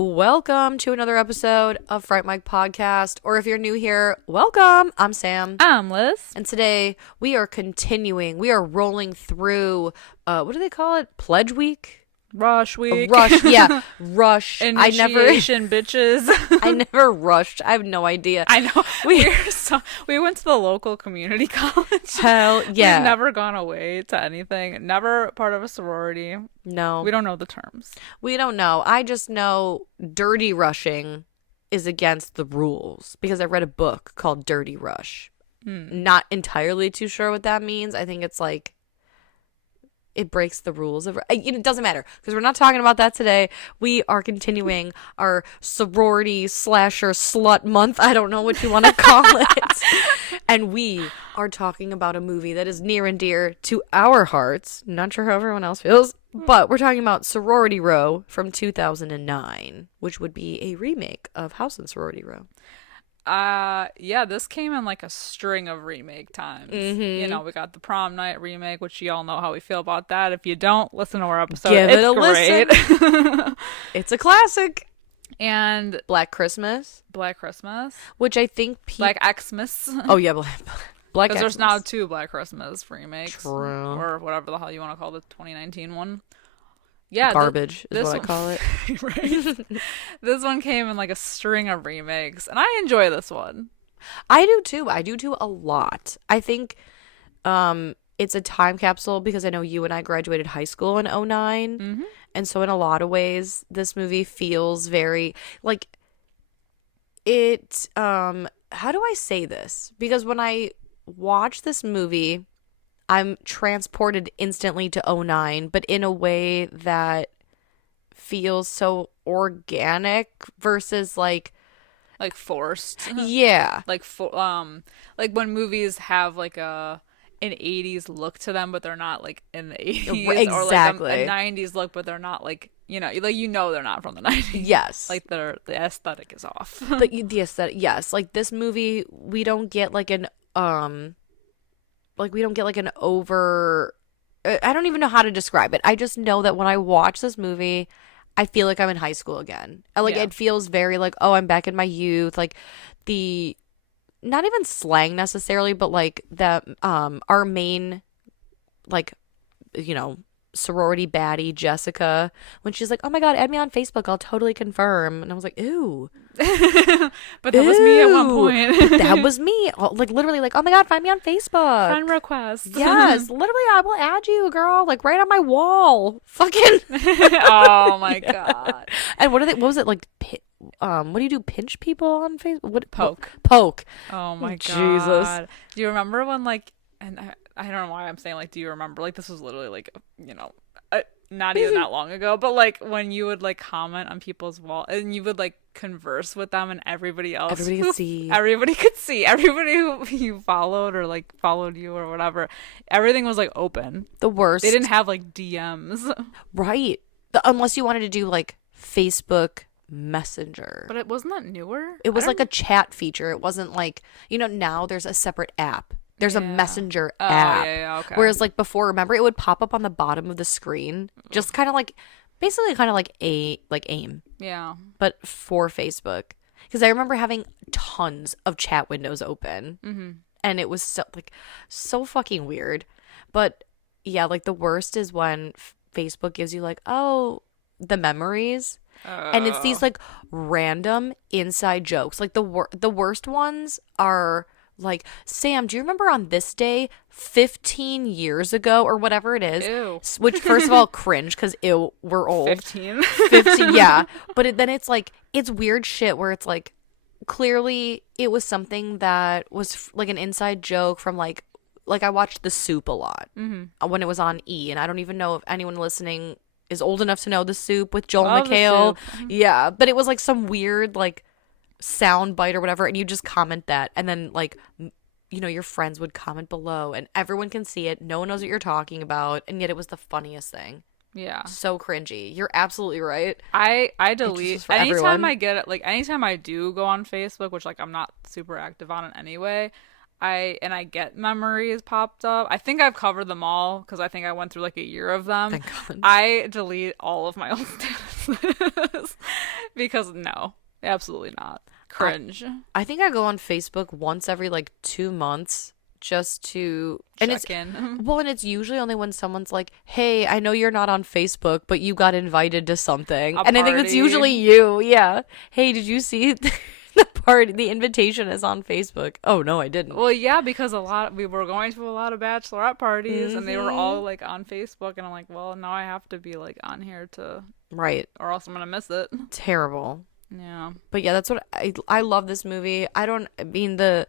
Welcome to another episode of Fright Mic podcast, or if you're new here, welcome. I'm Sam. I'm Liz. And today we are continuing. We are rolling through, what do they call it? Pledge Week? Rush Week. Rush, yeah. Rush. Initiation, bitches. I never rushed. I have no idea. I know. We went to the local community college. Hell yeah. We've never gone away to anything. Never part of a sorority. No. We don't know the terms. We don't know. I just know dirty rushing is against the rules because I read a book called Dirty Rush. Not entirely too sure what that means. I think it's like it breaks the rules of it doesn't matter because we're not talking about that today. We are continuing our sorority slasher slut month. I don't know what you want to call it. And we are talking about a movie that is near and dear to our hearts. Not sure how everyone else feels, but we're talking about Sorority Row from 2009, which would be a remake of House and Sorority Row. Yeah, this came in like a string of remake times. Mm-hmm. You know, we got the prom night remake, which y'all know how we feel about that. If you don't, listen to our episode. Give it a great. listen. It's a classic. And Black Christmas, which I think Black Xmas. Oh yeah, Black Because there's Xmas. now 2 Black Christmas remakes. True. Or whatever the hell you want to call the 2019 one. Yeah, garbage is what I call it. Right. This one came in like a string of remakes, and I enjoy this one. I do too a lot. I think it's a time capsule because I know you and I graduated high school in 2009. Mm-hmm. And so in a lot of ways this movie feels very like it how do I say this? Because when I watch this movie, I'm transported instantly to 2009, but in a way that feels so organic versus like forced. Yeah. Like when movies have like an 80s look to them, but they're not like in the 80s. Exactly. Or like a 90s look, but they're not like, they're not from the 90s. Yes. Like the aesthetic is off. The aesthetic, yes. Like this movie, we don't get like an over, I don't even know how to describe it. I just know that when I watch this movie, I feel like I'm in high school again. It feels very like, oh, I'm back in my youth. Like the, not even slang necessarily, but like the, our main, like, sorority baddie, Jessica, when she's like, oh my God, add me on Facebook. I'll totally confirm. And I was like, ooh. But that was me at one point. But that was me. Like literally like, oh my God, find me on Facebook. Friend request. Yes. Literally, I will add you, girl. Like right on my wall. Fucking. Oh my God. And what was it like? What do you do? Pinch people on Facebook? Poke. Oh my God. Jesus. Do you remember when like, and I don't know why I'm saying like, do you remember? Like this was literally like, not even that long ago, but like when you would like comment on people's wall and you would like converse with them and everybody could see everybody who you followed or like followed you or whatever, everything was like open. The worst. They didn't have like DMs, right? Unless you wanted to do like Facebook Messenger, but it wasn't that newer. It was like a chat feature. It wasn't like, now there's a separate app. There's a messenger app. Okay. Whereas like before, remember, it would pop up on the bottom of the screen, just kind of like, basically kind of like AIM. Yeah. But for Facebook. Because I remember having tons of chat windows open. Mm-hmm. And it was so fucking weird. But yeah, like the worst is when Facebook gives you like, oh, the memories. And it's these like random inside jokes. Like the worst ones are like, Sam, do you remember on this day 15 years ago or whatever it is? Ew. Which first of all, cringe because ew, we're old. 15, yeah. But then it's like, it's weird shit where it's like, clearly it was something that was like an inside joke from like I watched The Soup a lot when it was on E, and I don't even know if anyone listening is old enough to know The Soup with Joel McHale. Yeah, but it was like some weird like sound bite or whatever, and you just comment that, and then like your friends would comment below and everyone can see it. No one knows what you're talking about. And yet it was the funniest thing. Yeah. So cringy. You're absolutely right. I delete for anytime everyone. I get it, like anytime I do go on Facebook, which like I'm not super active on it anyway. I get memories popped up. I think I've covered them all because I think I went through like a year of them. Thank God. I delete all of my old statuses because no, absolutely not. Cringe. I think I go on Facebook once every like 2 months just to Check in. well, and it's usually only when someone's like, "Hey, I know you're not on Facebook, but you got invited to something." A And I think that's party. usually you. Yeah. Hey, did you see the party? The invitation is on Facebook. Oh, no, I didn't. Well, yeah, because we were going to a lot of bachelorette parties and they were Mm-hmm. all like on Facebook and I'm like, well, now I have to be like on here to Right. or else I'm gonna miss it. Terrible. Yeah. But yeah, that's what I love this movie. I mean the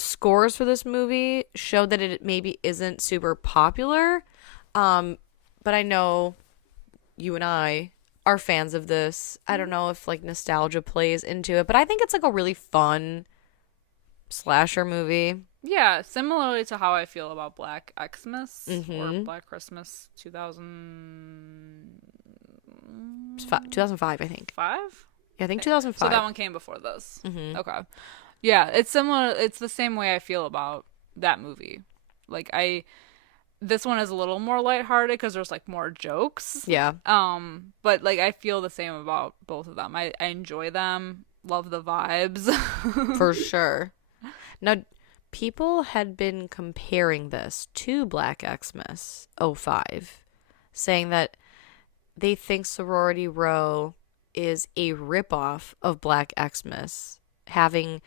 scores for this movie show that it maybe isn't super popular. But I know you and I are fans of this. I don't know if like nostalgia plays into it, but I think it's like a really fun slasher movie. Yeah, similarly to how I feel about Black Xmas or Mhm. Black Christmas 2005. 2005, I think. Yeah, I think So 2005. that one came before this. Mhm. Okay. Yeah, it's similar. It's the same way I feel about that movie. Like this one is a little more lighthearted because there's like more jokes. Yeah. But like I feel the same about both of them. I enjoy them. Love the vibes. For sure. Now, people had been comparing this to Black Xmas 05, saying that they think Sorority Row is a ripoff of Black Xmas, having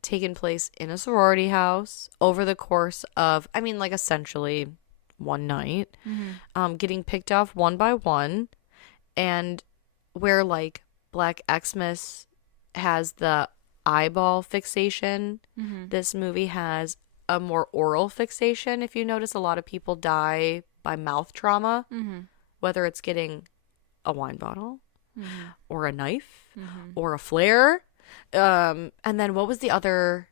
taken place in a sorority house over the course of, I mean, like essentially one night, getting picked off one by one, and where like Black Xmas has the eyeball fixation, this movie has a more oral fixation. If you notice, a lot of people die by mouth trauma, whether it's getting a wine bottle or a knife or a flare. And then what was the other?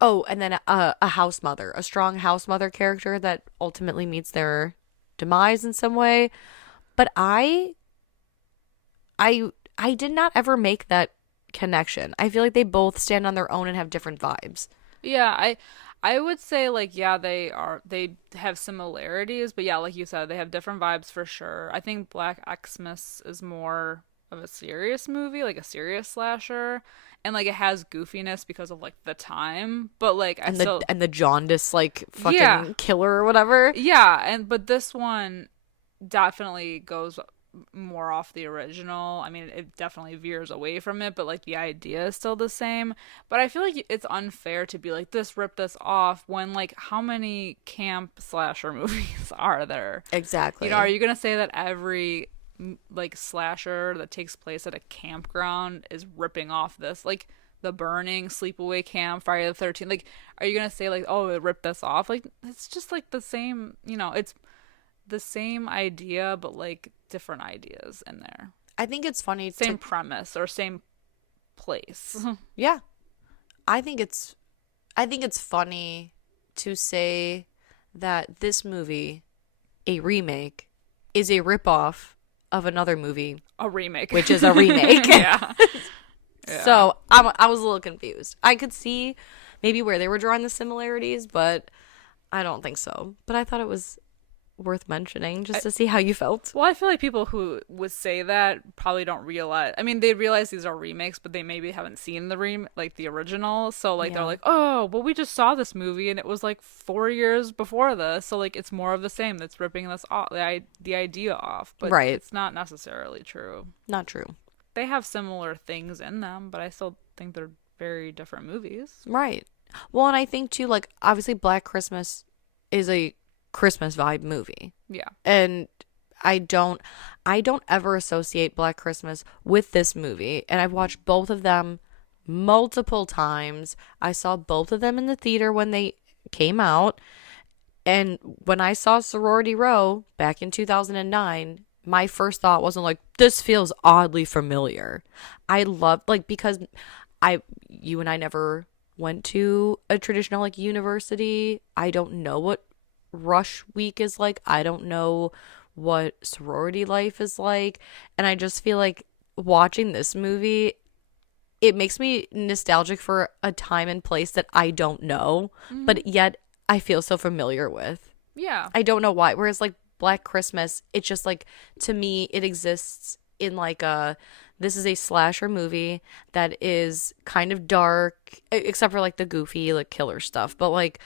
Oh, and then a house mother, a strong house mother character that ultimately meets their demise in some way. But I did not ever make that connection. I feel like they both stand on their own and have different vibes. Yeah, I would say like yeah, they have similarities, but yeah, like you said, they have different vibes for sure. I think Black Xmas is more of a serious movie, like a serious slasher, and like it has goofiness because of like the time, but like And the jaundice like fucking Yeah. killer or whatever. but this one definitely goes more off the original. I mean, it definitely veers away from it, but like the idea is still the same. But I feel like it's unfair to be like rip this off when like how many camp slasher movies are there? Exactly. You know, are you gonna say that every like slasher that takes place at a campground is ripping off this? Like The Burning, Sleepaway Camp, Friday the 13th. Like, are you gonna say like, oh, it ripped this off? Like, it's just like the same. You know, it's the same idea, but like different ideas in there. I think it's funny. Same premise or same place. Yeah. I think it's funny to say that this movie, a remake, is a ripoff of another movie, A remake. which is a remake. Yeah. So I was a little confused. I could see maybe where they were drawing the similarities, but I don't think so. But I thought it was worth mentioning just to see how you felt. Well, I feel like people who would say that probably don't realize. I mean, they realize these are remakes, but they maybe haven't seen the original. So like Yeah. they're like, oh, well, we just saw this movie and it was like 4 years before this, so like it's more of the same. That's ripping this off, the idea off, but Right. it's not necessarily true. Not true. They have similar things in them, but I still think they're very different movies. Right. Well, and I think too, like obviously Black Christmas is a Christmas vibe movie. Yeah. And I don't ever associate Black Christmas with this movie. And I've watched both of them multiple times. I saw both of them in the theater when they came out. And when I saw Sorority Row back in 2009, my first thought wasn't like, this feels oddly familiar. I love, like, because you and I never went to a traditional like university. I don't know what rush week is like. I don't know what sorority life is like. And I just feel like watching this movie, it makes me nostalgic for a time and place that I don't know, but yet I feel so familiar with. Yeah. I don't know why. Whereas like Black Christmas, it's just like, to me, it exists in like this is a slasher movie that is kind of dark, except for like the goofy like killer stuff. But like,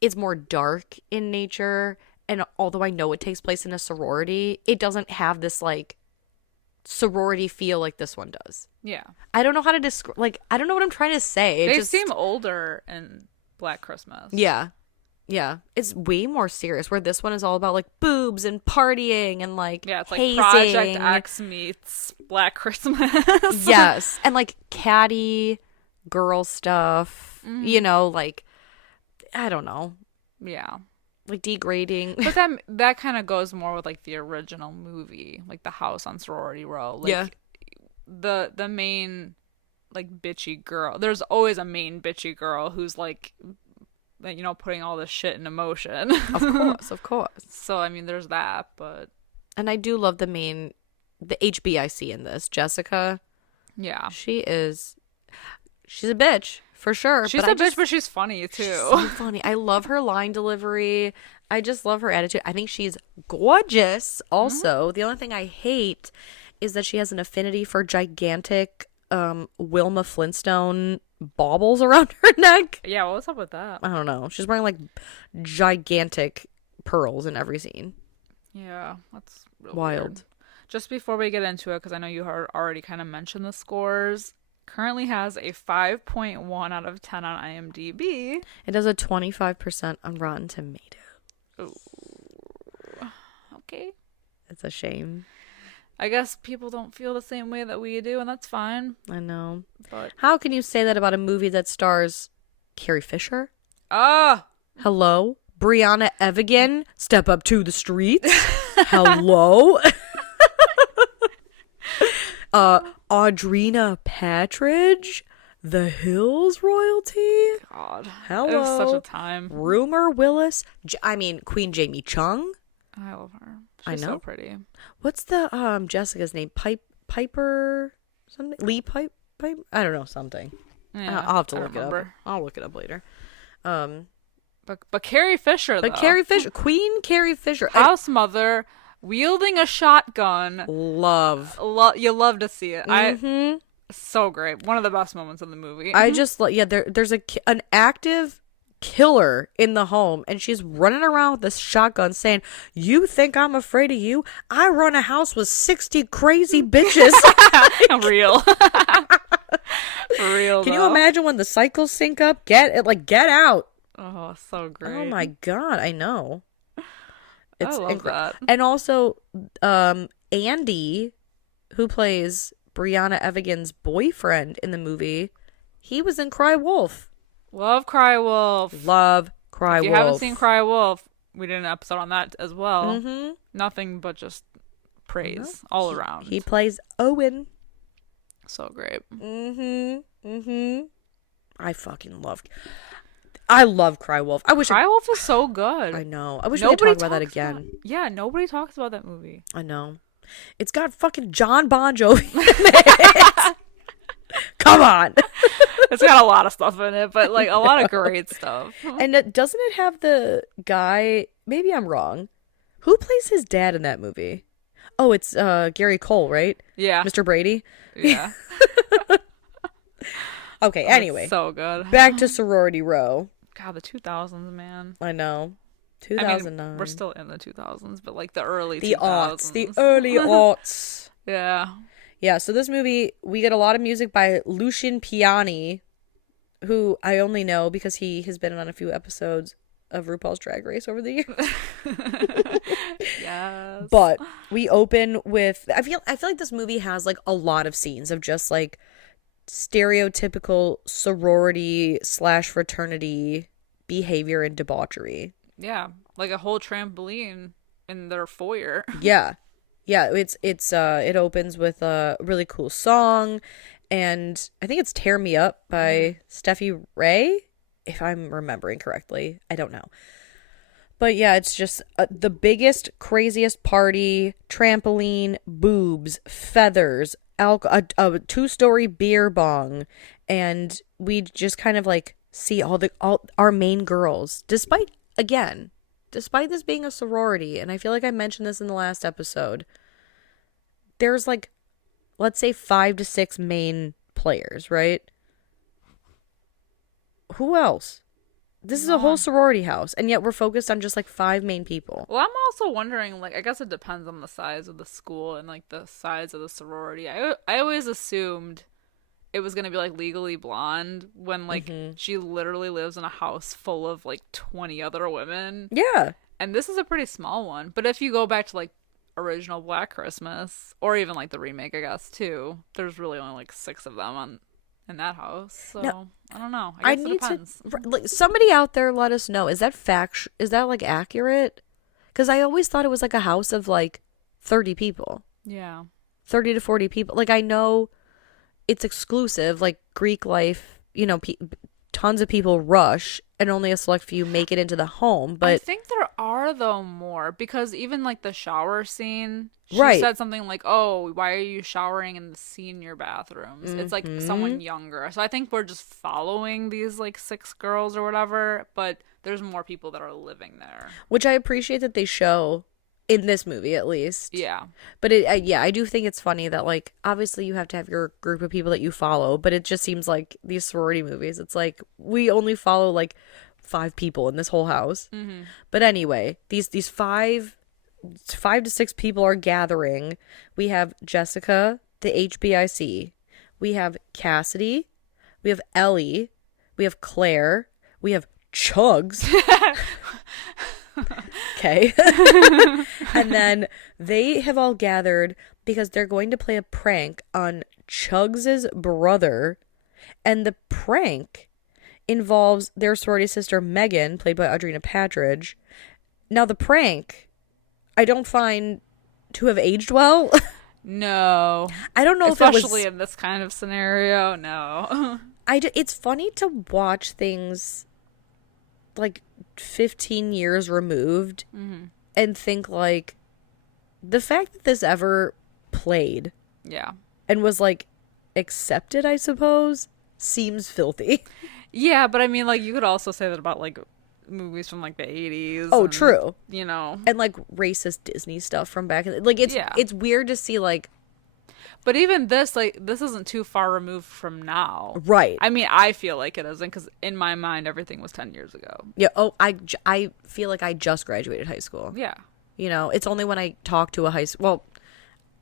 it's more dark in nature. And although I know it takes place in a sorority, it doesn't have this like sorority feel like this one does. Yeah. I don't know how to describe, like, I don't know what I'm trying to say. They seem older in Black Christmas. Yeah. Yeah. It's way more serious, where this one is all about like boobs and partying and like Yeah, it's like hazing. Project X meets Black Christmas. Yes. And like catty girl stuff, you know, like, I don't know, Yeah. like degrading. But that kind of goes more with like the original movie, like the house on Sorority Row. Like, Yeah. The main like bitchy girl. There's always a main bitchy girl who's like, you know, putting all this shit in motion. Of course, of course. So I mean, there's that, but And I do love the HBIC in this, Jessica. yeah, She's a bitch for sure. she's but a bitch, but she's funny too. She's so funny. I love her line delivery. I just love her attitude. I think she's gorgeous. Also, the only thing I hate is that she has an affinity for gigantic Wilma Flintstone baubles around her neck. Yeah, what's up with that? I don't know. She's wearing like gigantic pearls in every scene. Yeah, that's real Wild. weird. Just before we get into it, because I know you already kind of mentioned the scores, currently has a 5.1 out of 10 on IMDb. It has a 25% on Rotten Tomatoes. Ooh. Okay. It's a shame. I guess people don't feel the same way that we do, and that's fine. I know. But How can you say that about a movie that stars Carrie Fisher? ah, Hello? Brianna Evigan, Step Up to the Streets. Hello? Audrina Patridge, The Hills royalty. God, Hello? it was such a time. Rumer Willis. Queen Jamie Chung. I love her. I She's know. so pretty. What's the Jessica's name? Piper something? Lee Pipe? I don't know, something. Yeah, I'll have to I look it remember. up. I'll look it up later. But Carrie Fisher, though. But Carrie Fisher, Queen Carrie Fisher. House mother, wielding a shotgun. Love. You love to see it. Mm-hmm. So great. One of the best moments in the movie. I just there's an active killer in the home, and she's running around with this shotgun saying, "You think I'm afraid of you? I run a house with 60 crazy bitches." Real. For real. Can you though. imagine when the cycles sync up? Get out. Oh, so great. Oh my god, I know. I love that. And also Andy, who plays Brianna Evigan's boyfriend in the movie, he was in Cry Wolf. Love Cry Wolf. Love Cry If you Wolf. haven't seen Cry Wolf, we did an episode on that as well. Mm-hmm. Nothing but just praise all around. He plays Owen. So great. I love Cry Wolf. I wish Cry Wolf is so good. I know. I wish we could talk about that again. Yeah, nobody talks about that movie. I know. It's got fucking John Bon Jovi in it. Come on. It's got a lot of stuff in it, but like a lot of great stuff. And doesn't it have the guy, maybe I'm wrong, who plays his dad in that movie? Oh, it's Gary Cole, right? Yeah. Mr. Brady? Yeah. Okay, anyway. So good. Back to Sorority Row. God, the 2000s, man. I know. I 2009. mean, we're still in the 2000s, but like the early the 2000s. aughts. The early aughts. Yeah. Yeah, so this movie, we get a lot of music by Lucian Piani, who I only know because he has been on a few episodes of RuPaul's Drag Race over the years. Yes. But we open with I feel like this movie has like a lot of scenes of just like stereotypical sorority / fraternity behavior and debauchery. Yeah, like a whole trampoline in their foyer. Yeah. Yeah, it opens with a really cool song, and I think it's Tear Me Up by Steffi Ray, if I'm remembering correctly. I don't know. But yeah, it's just the biggest, craziest party, trampoline, boobs, feathers, a 2-story beer bong, and we just kind of like see all our main girls, despite this being a sorority, and I feel like I mentioned this in the last episode, there's like, let's say 5 to 6 main players, right? Who else? This is a whole sorority house, and yet we're focused on just like 5 main people. Well, I'm also wondering, like, I guess it depends on the size of the school and like the size of the sorority. I always assumed it was gonna be like Legally Blonde when like she literally lives in a house full of like 20 other women. Yeah. And this is a pretty small one. But if you go back to like original Black Christmas, or even like the remake, I guess too, there's really only like 6 of them in that house. So now, I don't know. I guess it depends. Like, somebody out there let us know. Is that is that like accurate? Because I always thought it was like a house of like 30 people. Yeah. 30 to 40 people. Like, I know it's exclusive, like Greek life, you know, tons of people rush and only a select few make it into the home. But I think there are, though, more, because even like the shower scene, she said something like, "Oh, why are you showering in the senior bathrooms?" It's like someone younger. So I think we're just following these like 6 girls or whatever, but there's more people that are living there, which I appreciate that they show in this movie, at least. Yeah. But I do think it's funny that, like, obviously you have to have your group of people that you follow, but it just seems like these sorority movies, it's like we only follow like 5 people in this whole house. But anyway, these 5 to 6 people are gathering. We have Jessica, the HBIC. We have Cassidy. We have Ellie. We have Claire. We have Chugs. Okay. And then they have all gathered because they're going to play a prank on Chugs' brother. And the prank involves their sorority sister Megan, played by Audrina Patridge. Now, the prank, I don't find to have aged well. No. I don't know especially in this kind of scenario, no. It's funny to watch things like 15 years removed and think like the fact that this ever played and was like accepted, I suppose, seems filthy. Yeah, but I mean, like, you could also say that about like movies from like the 80s. Oh, true. You know, and like racist Disney stuff from back in like it's weird to see like. But even this, like, this isn't too far removed from now. Right. I mean, I feel like it isn't, because in my mind, everything was 10 years ago. Yeah. Oh, I feel like I just graduated high school. Yeah. You know, it's only when I talk to a high school. Well,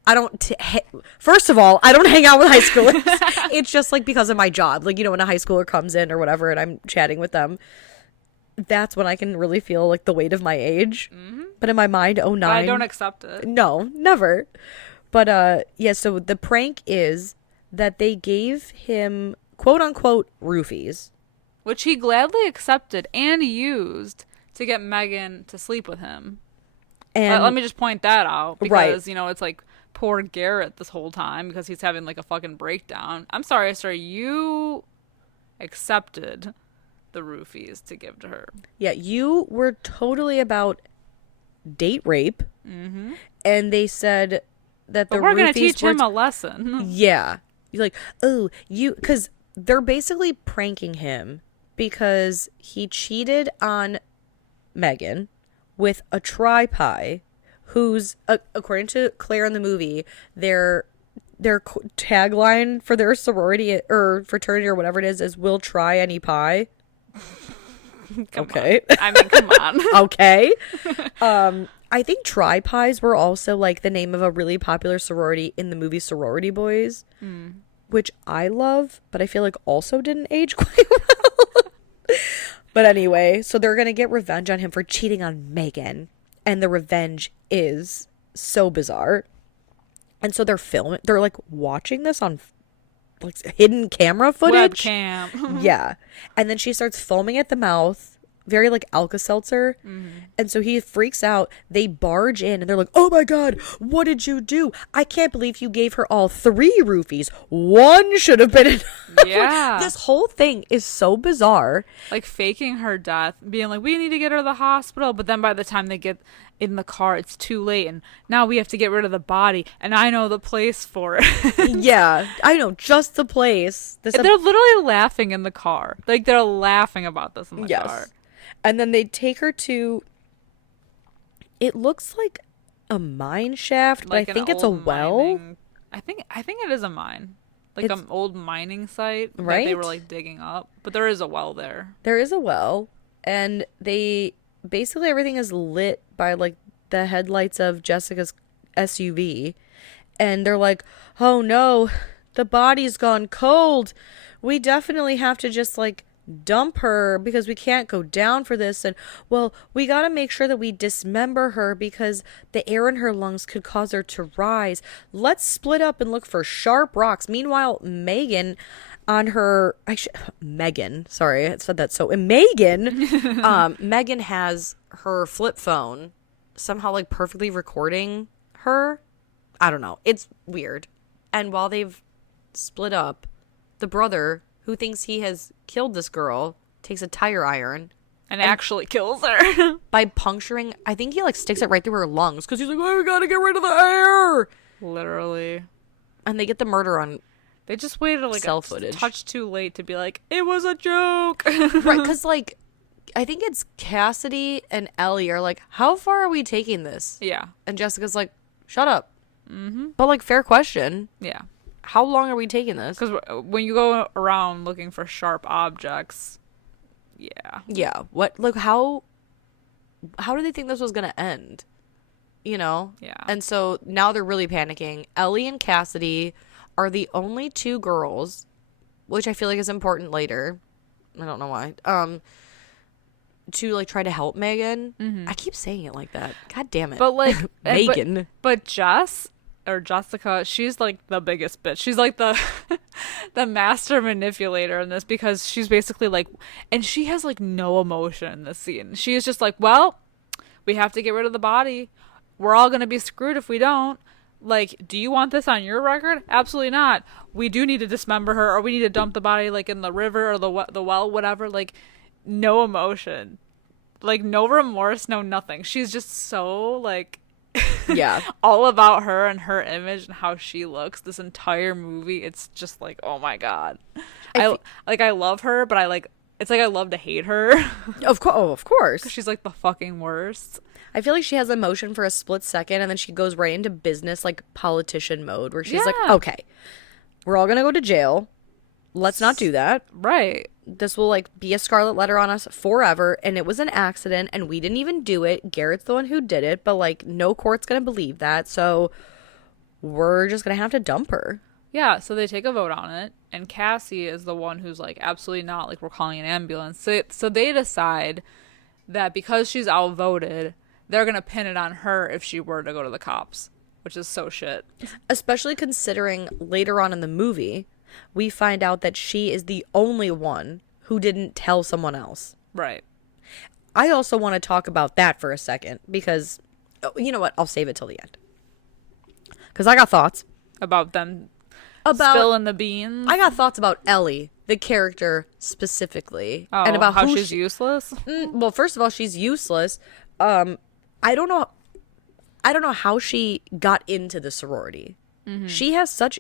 I don't. First of all, I don't hang out with high schoolers. It's just like because of my job. Like, you know, when a high schooler comes in or whatever and I'm chatting with them, that's when I can really feel like the weight of my age. But in my mind, 09. But I don't accept it. No, never. But, yeah, so the prank is that they gave him, quote-unquote, roofies. Which he gladly accepted and used to get Megan to sleep with him. And let me just point that out. Because, you know, it's like poor Garrett this whole time because he's having, like, a fucking breakdown. I'm sorry, sir. You accepted the roofies to give to her. Yeah, you were totally about date rape. And they said that but we're going to teach him a lesson. Yeah. You're like, oh, because they're basically pranking him because he cheated on Megan with a tri-pie who's, according to Claire in the movie, their tagline for their sorority or fraternity or whatever it is we'll try any pie. Okay. I mean, come on. Okay. I think tri-pies were also like the name of a really popular sorority in the movie Sorority Boys, which I love, but I feel like also didn't age quite well. But anyway, so they're going to get revenge on him for cheating on Megan, and the revenge is so bizarre. And so they're like watching this on like hidden camera footage. Webcam. Yeah. And then she starts foaming at the mouth very like Alka-Seltzer. And so he freaks out. They barge in and they're like, oh my God, what did you do? I can't believe you gave her all 3 roofies. 1 should have been enough. Yeah. This whole thing is so bizarre. Like faking her death, being like, we need to get her to the hospital. But then by the time they get in the car, it's too late. And now we have to get rid of the body. And I know the place for it. Yeah, I know, just the place. They're literally laughing in the car. Like, they're laughing about this in the car. And then they take her to, it looks like a mine shaft, but I think it's a well. I think it is a mine. Like an old mining site right? that they were like digging up. But there is a well there. There is a well. And they, basically everything is lit by like the headlights of Jessica's SUV. And they're like, oh no, the body's gone cold. We definitely have to just like dump her because we can't go down for this. And well, we got to make sure that we dismember her because the air in her lungs could cause her to rise. Let's split up and look for sharp rocks. Meanwhile, Megan on her Megan, sorry, I said that. So Megan Megan has her flip phone somehow like perfectly recording her. I don't know, it's weird. And while they've split up, the brother who thinks he has killed this girl takes a tire iron and actually kills her by puncturing, I think he like sticks it right through her lungs because he's like, oh, we gotta get rid of the air, literally. And they get the murder on, they just waited like cell a footage. Touch too late to be like, it was a joke. Right, because like I think it's Cassidy and Ellie are like, how far are we taking this? Yeah. And Jessica's like, shut up. But like, fair question. Yeah. How long are we taking this? Because when you go around looking for sharp objects, yeah, what, like, how do they think this was gonna end? You know? Yeah. And so now they're really panicking. Ellie and Cassidy are the only 2 girls, which I feel like is important later. I don't know why. To like try to help Megan. I keep saying it like that. God damn it. But like Megan. But Jessica, she's like the biggest bitch. She's like the the master manipulator in this because she's basically like, and she has like no emotion in this scene. She is just like, well, we have to get rid of the body. We're all gonna be screwed if we don't. Like, do you want this on your record? Absolutely not. We do need to dismember her, or we need to dump the body like in the river or the well, whatever. Like, no emotion, like no remorse, no nothing. She's just so like. Yeah. All about her and her image and how she looks this entire movie. It's just like, oh my God. I love her, but it's like I love to hate her. Of course. She's like the fucking worst. I feel like she has emotion for a split second and then she goes right into business like politician mode where she's like, okay, we're all gonna go to jail. Let's not do that. Right. This will like be a scarlet letter on us forever, and it was an accident and we didn't even do it. Garrett's the one who did it, but like no court's gonna believe that, so we're just gonna have to dump her. Yeah, so they take a vote on it, and Cassie is the one who's like, absolutely not, like we're calling an ambulance. So they decide that because she's outvoted, they're gonna pin it on her if she were to go to the cops, which is so shit. Especially considering later on in the movie we find out that she is the only one who didn't tell someone else. Right. I also want to talk about that for a second because, you know what? I'll save it till the end. Because I got thoughts. About them spilling the beans? I got thoughts about Ellie, the character specifically. Oh, and about how she's useless? Well, first of all, she's useless. I don't know how she got into the sorority. She has such...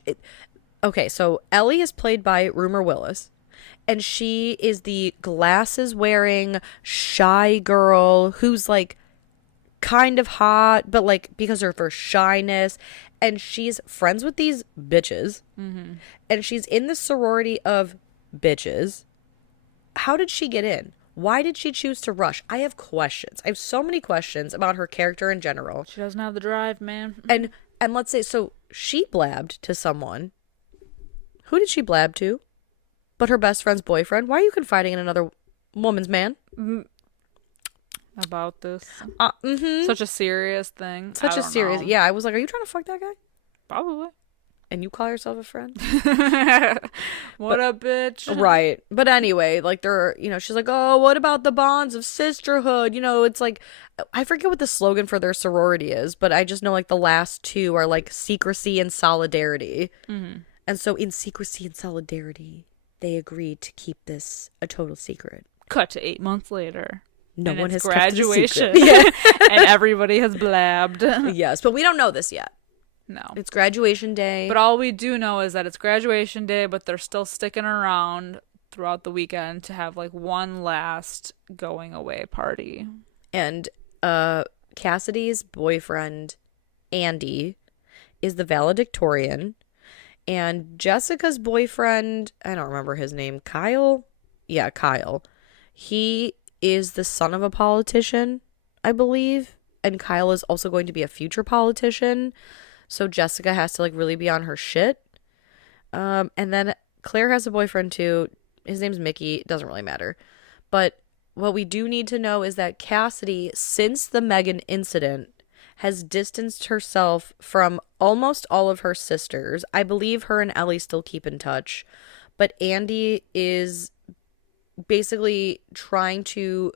Okay, so Ellie is played by Rumer Willis, and she is the glasses-wearing, shy girl who's, like, kind of hot, but, like, because of her shyness, and she's friends with these bitches, and she's in the sorority of bitches. How did she get in? Why did she choose to rush? I have questions. I have so many questions about her character in general. She doesn't have the drive, man. And let's say, so she blabbed to someone. Who did she blab to? But her best friend's boyfriend? Why are you confiding in another woman's man? About this? Such a serious thing. Yeah, I was like, are you trying to fuck that guy? Probably. And you call yourself a friend? What a bitch. Right. But anyway, like they're, she's like, oh, what about the bonds of sisterhood? It's like, I forget what the slogan for their sorority is, but I just know like the last two are like secrecy and solidarity. Mm-hmm. And so in secrecy and solidarity, they agreed to keep this a total secret. Cut to 8 months later. No and one it's has graduation. kept it a secret. And everybody has blabbed. Yes, but we don't know this yet. No. It's graduation day. But all we do know is that it's graduation day, but they're still sticking around throughout the weekend to have like one last going away party. And Cassidy's boyfriend, Andy, is the valedictorian. And Jessica's boyfriend, I don't remember his name, Kyle? Yeah, Kyle. He is the son of a politician, I believe. And Kyle is also going to be a future politician. So Jessica has to like really be on her shit. And then Claire has a boyfriend too. His name's Mickey. It doesn't really matter. But what we do need to know is that Cassidy, since the Megan incident, has distanced herself from almost all of her sisters. I believe her and Ellie still keep in touch. But Andy is basically trying to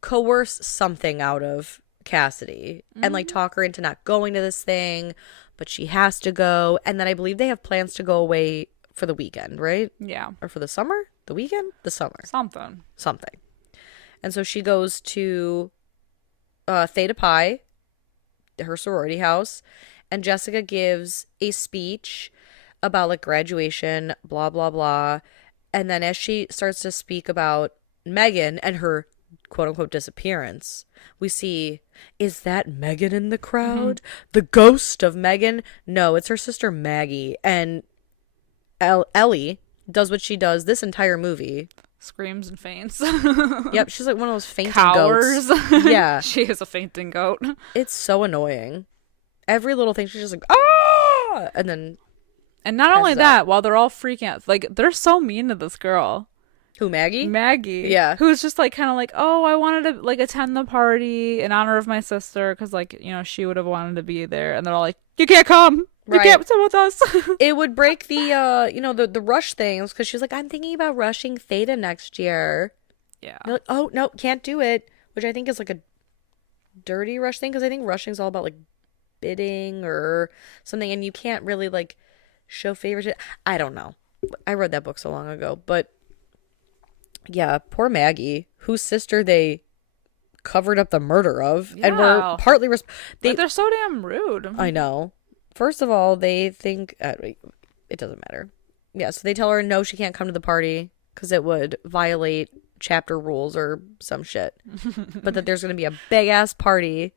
coerce something out of Cassidy and like talk her into not going to this thing, but she has to go. And then I believe they have plans to go away for the weekend, right? Yeah. Or for the summer? The weekend? The summer. Something. And so she goes to Theta Pi, her sorority house, and Jessica gives a speech about like graduation, blah, blah, blah. And then as she starts to speak about Megan and her quote unquote disappearance, we see, is that Megan in the crowd? The ghost of Megan? No, it's her sister Maggie. And Ellie does what she does this entire movie. Screams and faints. Yep, she's like one of those fainting Cowers. goats. Yeah. She is a fainting goat. It's so annoying. Every little thing, she's just like, ah! And not only that, while they're all freaking out, like, they're so mean to this girl. Who, Maggie? Maggie. Yeah. Who's just, like, kind of like, oh, I wanted to, like, attend the party in honor of my sister, because, like, she would have wanted to be there. And they're all like, you can't come. You can't come with us. It would break the, the rush things, because she's like, I'm thinking about rushing Theta next year. Yeah. They're like, oh, no, can't do it. Which I think is, like, a dirty rush thing, because I think rushing is all about, like, bidding or something, and you can't really, like, show favoritism. I don't know. I read that book so long ago, but yeah, poor Maggie, whose sister they covered up the murder of, and were partly they're so damn rude. I know. First of all, they think it doesn't matter. Yeah, so they tell her no, she can't come to the party because it would violate chapter rules or some shit. But that there's going to be a big ass party.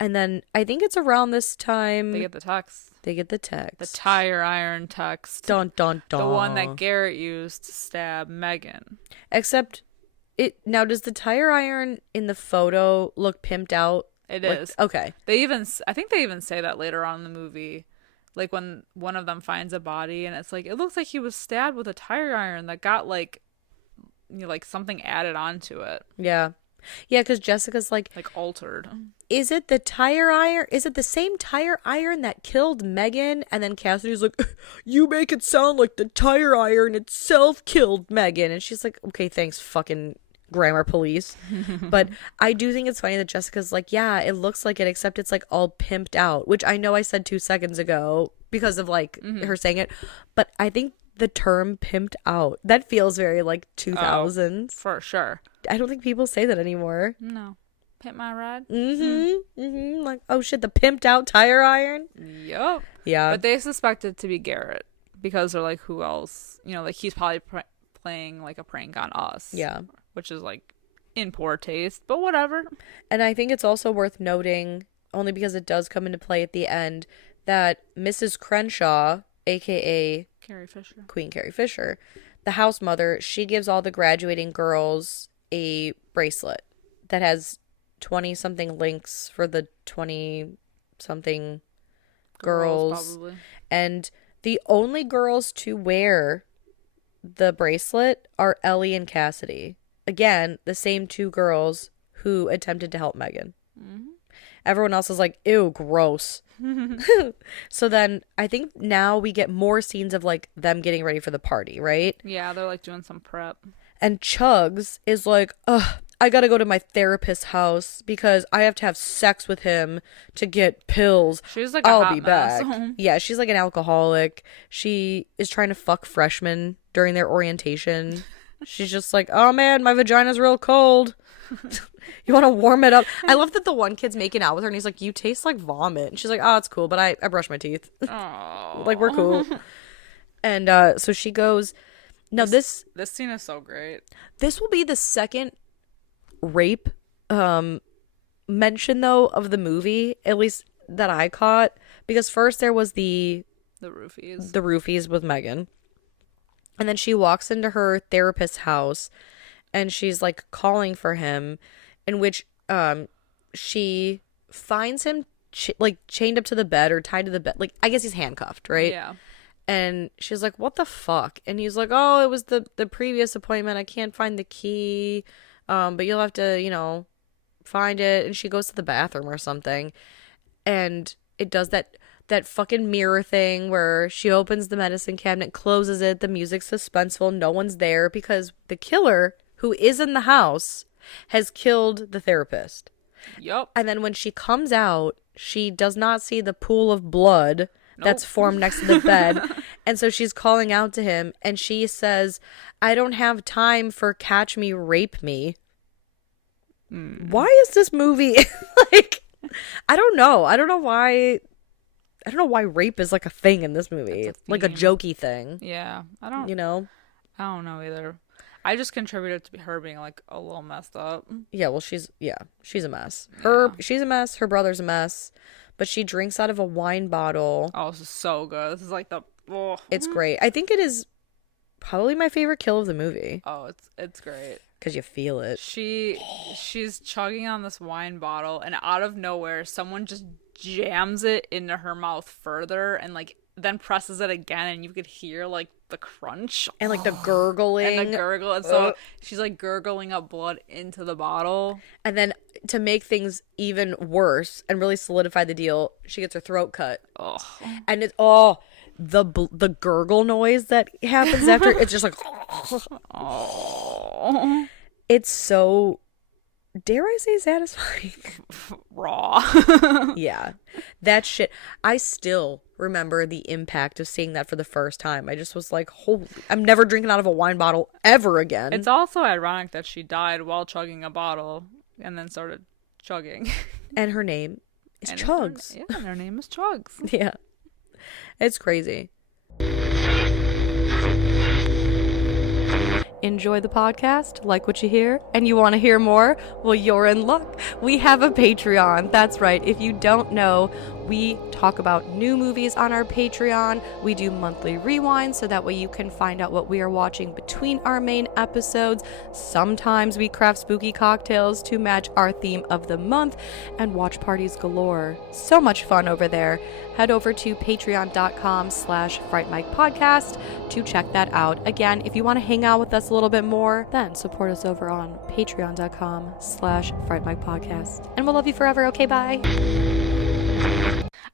And then I think it's around this time They get the text. The tire iron text. Dun, dun, dun. The one that Garrett used to stab Megan. Except, does the tire iron in the photo look pimped out? It is. Okay. I think they even say that later on in the movie. Like when one of them finds a body and it's like, it looks like he was stabbed with a tire iron that got like something added onto it. Yeah. Yeah, because Jessica's like altered. Is it the tire iron? Is it the same tire iron that killed Megan? And then Cassidy's like, you make it sound like the tire iron itself killed Megan. And she's like, okay, thanks, fucking grammar police. But I do think it's funny that Jessica's like, yeah, it looks like it, except it's like all pimped out, which I know I said 2 seconds ago because of like her saying it. But I think the term pimped out, that feels very like 2000s. For sure. I don't think people say that anymore. No. Pimp my ride? Like, oh shit, the pimped out tire iron? Yup. Yeah. But they suspect it to be Garrett because they're like, who else? Like he's probably playing like a prank on us. Yeah. Which is like in poor taste, but whatever. And I think it's also worth noting, only because it does come into play at the end, that Mrs. Crenshaw, aka Queen Carrie Fisher, the house mother, she gives all the graduating girls a bracelet that has 20-something links for the 20-something girls. Probably. And the only girls to wear the bracelet are Ellie and Cassidy. Again, the same 2 girls who attempted to help Megan. Everyone else is like, ew, gross. So then I think now we get more scenes of like them getting ready for the party, right? Yeah, they're like doing some prep. And Chugs is like, ugh, I gotta go to my therapist's house because I have to have sex with him to get pills. She's like a I'll hot be mess. back. Yeah, she's like an alcoholic. She is trying to fuck freshmen during their orientation. She's just like, oh man, my vagina's real cold. You want to warm it up? I love that the one kid's making out with her and he's like, you taste like vomit. And she's like, oh, it's cool, but I brush my teeth. Like, we're cool. And so she goes. Now this scene is so great. This will be the second rape mention though of the movie, at least that I caught, because first there was the roofies with Megan, and then she walks into her therapist's house and she's like calling for him, in which she finds him like chained up to the bed or tied to the bed, like I guess he's handcuffed, right? Yeah. And she's like, what the fuck? And he's like, oh, it was the previous appointment. I can't find the key. But you'll have to, find it. And she goes to the bathroom or something. And it does that fucking mirror thing where she opens the medicine cabinet, closes it. The music's suspenseful. No one's there because the killer, who is in the house, has killed the therapist. Yup. And then when she comes out, she does not see the pool of blood that's formed next to the bed. And so she's calling out to him and she says, I don't have time for catch me, rape me. Why is this movie like, I don't know. I don't know why rape is like a thing in this movie. It's like a jokey thing. Yeah. I don't know either. I just contributed to her being like a little messed up. Yeah, well she's a mess. She's a mess, her brother's a mess. But she drinks out of a wine bottle. Oh, this is so good. This is like the... Oh. It's great. I think it is probably my favorite kill of the movie. Oh, it's great. Because you feel it. She's chugging on this wine bottle, and out of nowhere, someone just jams it into her mouth further, and like then presses it again, and you could hear like the crunch and like the gurgling and the gurgle, and so she's like gurgling up blood into the bottle. And then to make things even worse and really solidify the deal, she gets her throat cut. Oh, and it's the gurgle noise that happens after. It's just like oh, it's so, dare I say, satisfying. Raw. Yeah, that shit. I still remember the impact of seeing that for the first time. I just was like, holy, I'm never drinking out of a wine bottle ever again. It's also ironic that she died while chugging a bottle and then started chugging. And her name is Chugs. And her name is Chugs. Yeah, it's crazy. Enjoy the podcast, like what you hear, and you want to hear more? Well, you're in luck. We have a Patreon. That's right. If you don't know, we talk about new movies on our Patreon. We do monthly rewinds so that way you can find out what we are watching between our main episodes. Sometimes we craft spooky cocktails to match our theme of the month, and watch parties galore. So much fun over there. Head over to patreon.com/Fright Mic podcast to check that out. Again, if you want to hang out with us a little bit more, then support us over on patreon.com/Fright Mic podcast. And we'll love you forever. Okay, bye.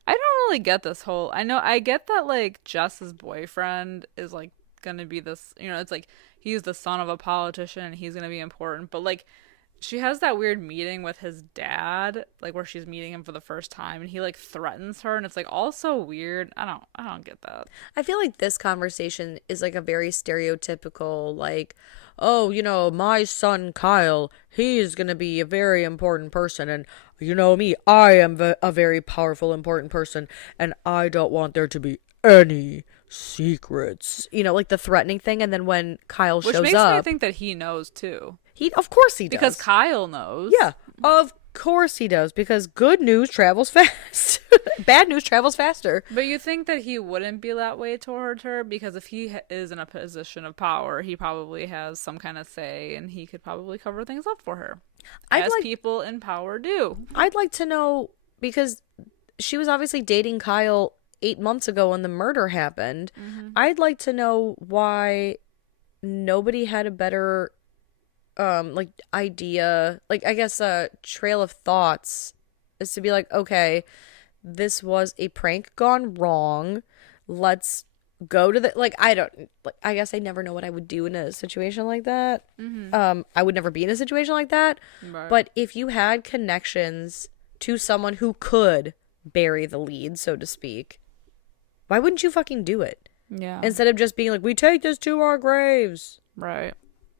I don't really get this whole... I get that, like, Jess's boyfriend is, like, gonna be this... it's like, he's the son of a politician and he's gonna be important. But, like, she has that weird meeting with his dad, like, where she's meeting him for the first time. And he, like, threatens her. And it's, like, all so weird. I don't get that. I feel like this conversation is, like, a very stereotypical, like... oh, my son Kyle, he's gonna be a very important person, and me, I am a very powerful, important person, and I don't want there to be any secrets. Like the threatening thing, and then when Kyle shows up... Which makes me think that he knows, too. Of course he does. Because Kyle knows. Yeah, of course he does, because good news travels fast. Bad news travels faster. But you think that he wouldn't be that way toward her, because if he is in a position of power, he probably has some kind of say, and he could probably cover things up for her. As people in power do. I'd like to know, because she was obviously dating Kyle 8 months ago when the murder happened. Mm-hmm. I'd like to know why nobody had a better... idea, like, I guess a trail of thoughts is to be like, okay, this was a prank gone wrong. Let's go to the, like, I don't, like, I guess I never know what I would do in a situation like that. I would never be in a situation like that. Right. But if you had connections to someone who could bury the lead, so to speak, why wouldn't you fucking do it? Yeah. Instead of just being like, we take this to our graves. Right.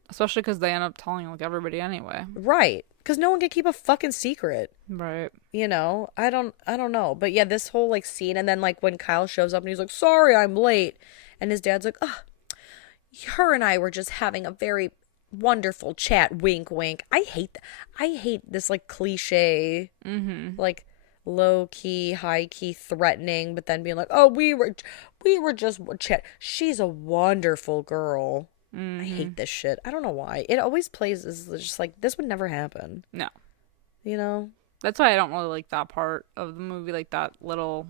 Especially because they end up telling like everybody anyway. Right. Because no one can keep a fucking secret. Right. You know, I don't know. But yeah, this whole like scene, and then like when Kyle shows up and he's like, sorry, I'm late. And his dad's like, oh, her and I were just having a very wonderful chat, wink, wink. I hate this like cliche, like low key, high key threatening, but then being like, oh, we were just chat. She's a wonderful girl. I hate this shit. I don't know why. It always plays as just like, this would never happen. No. You know? That's why I don't really like that part of the movie, like that little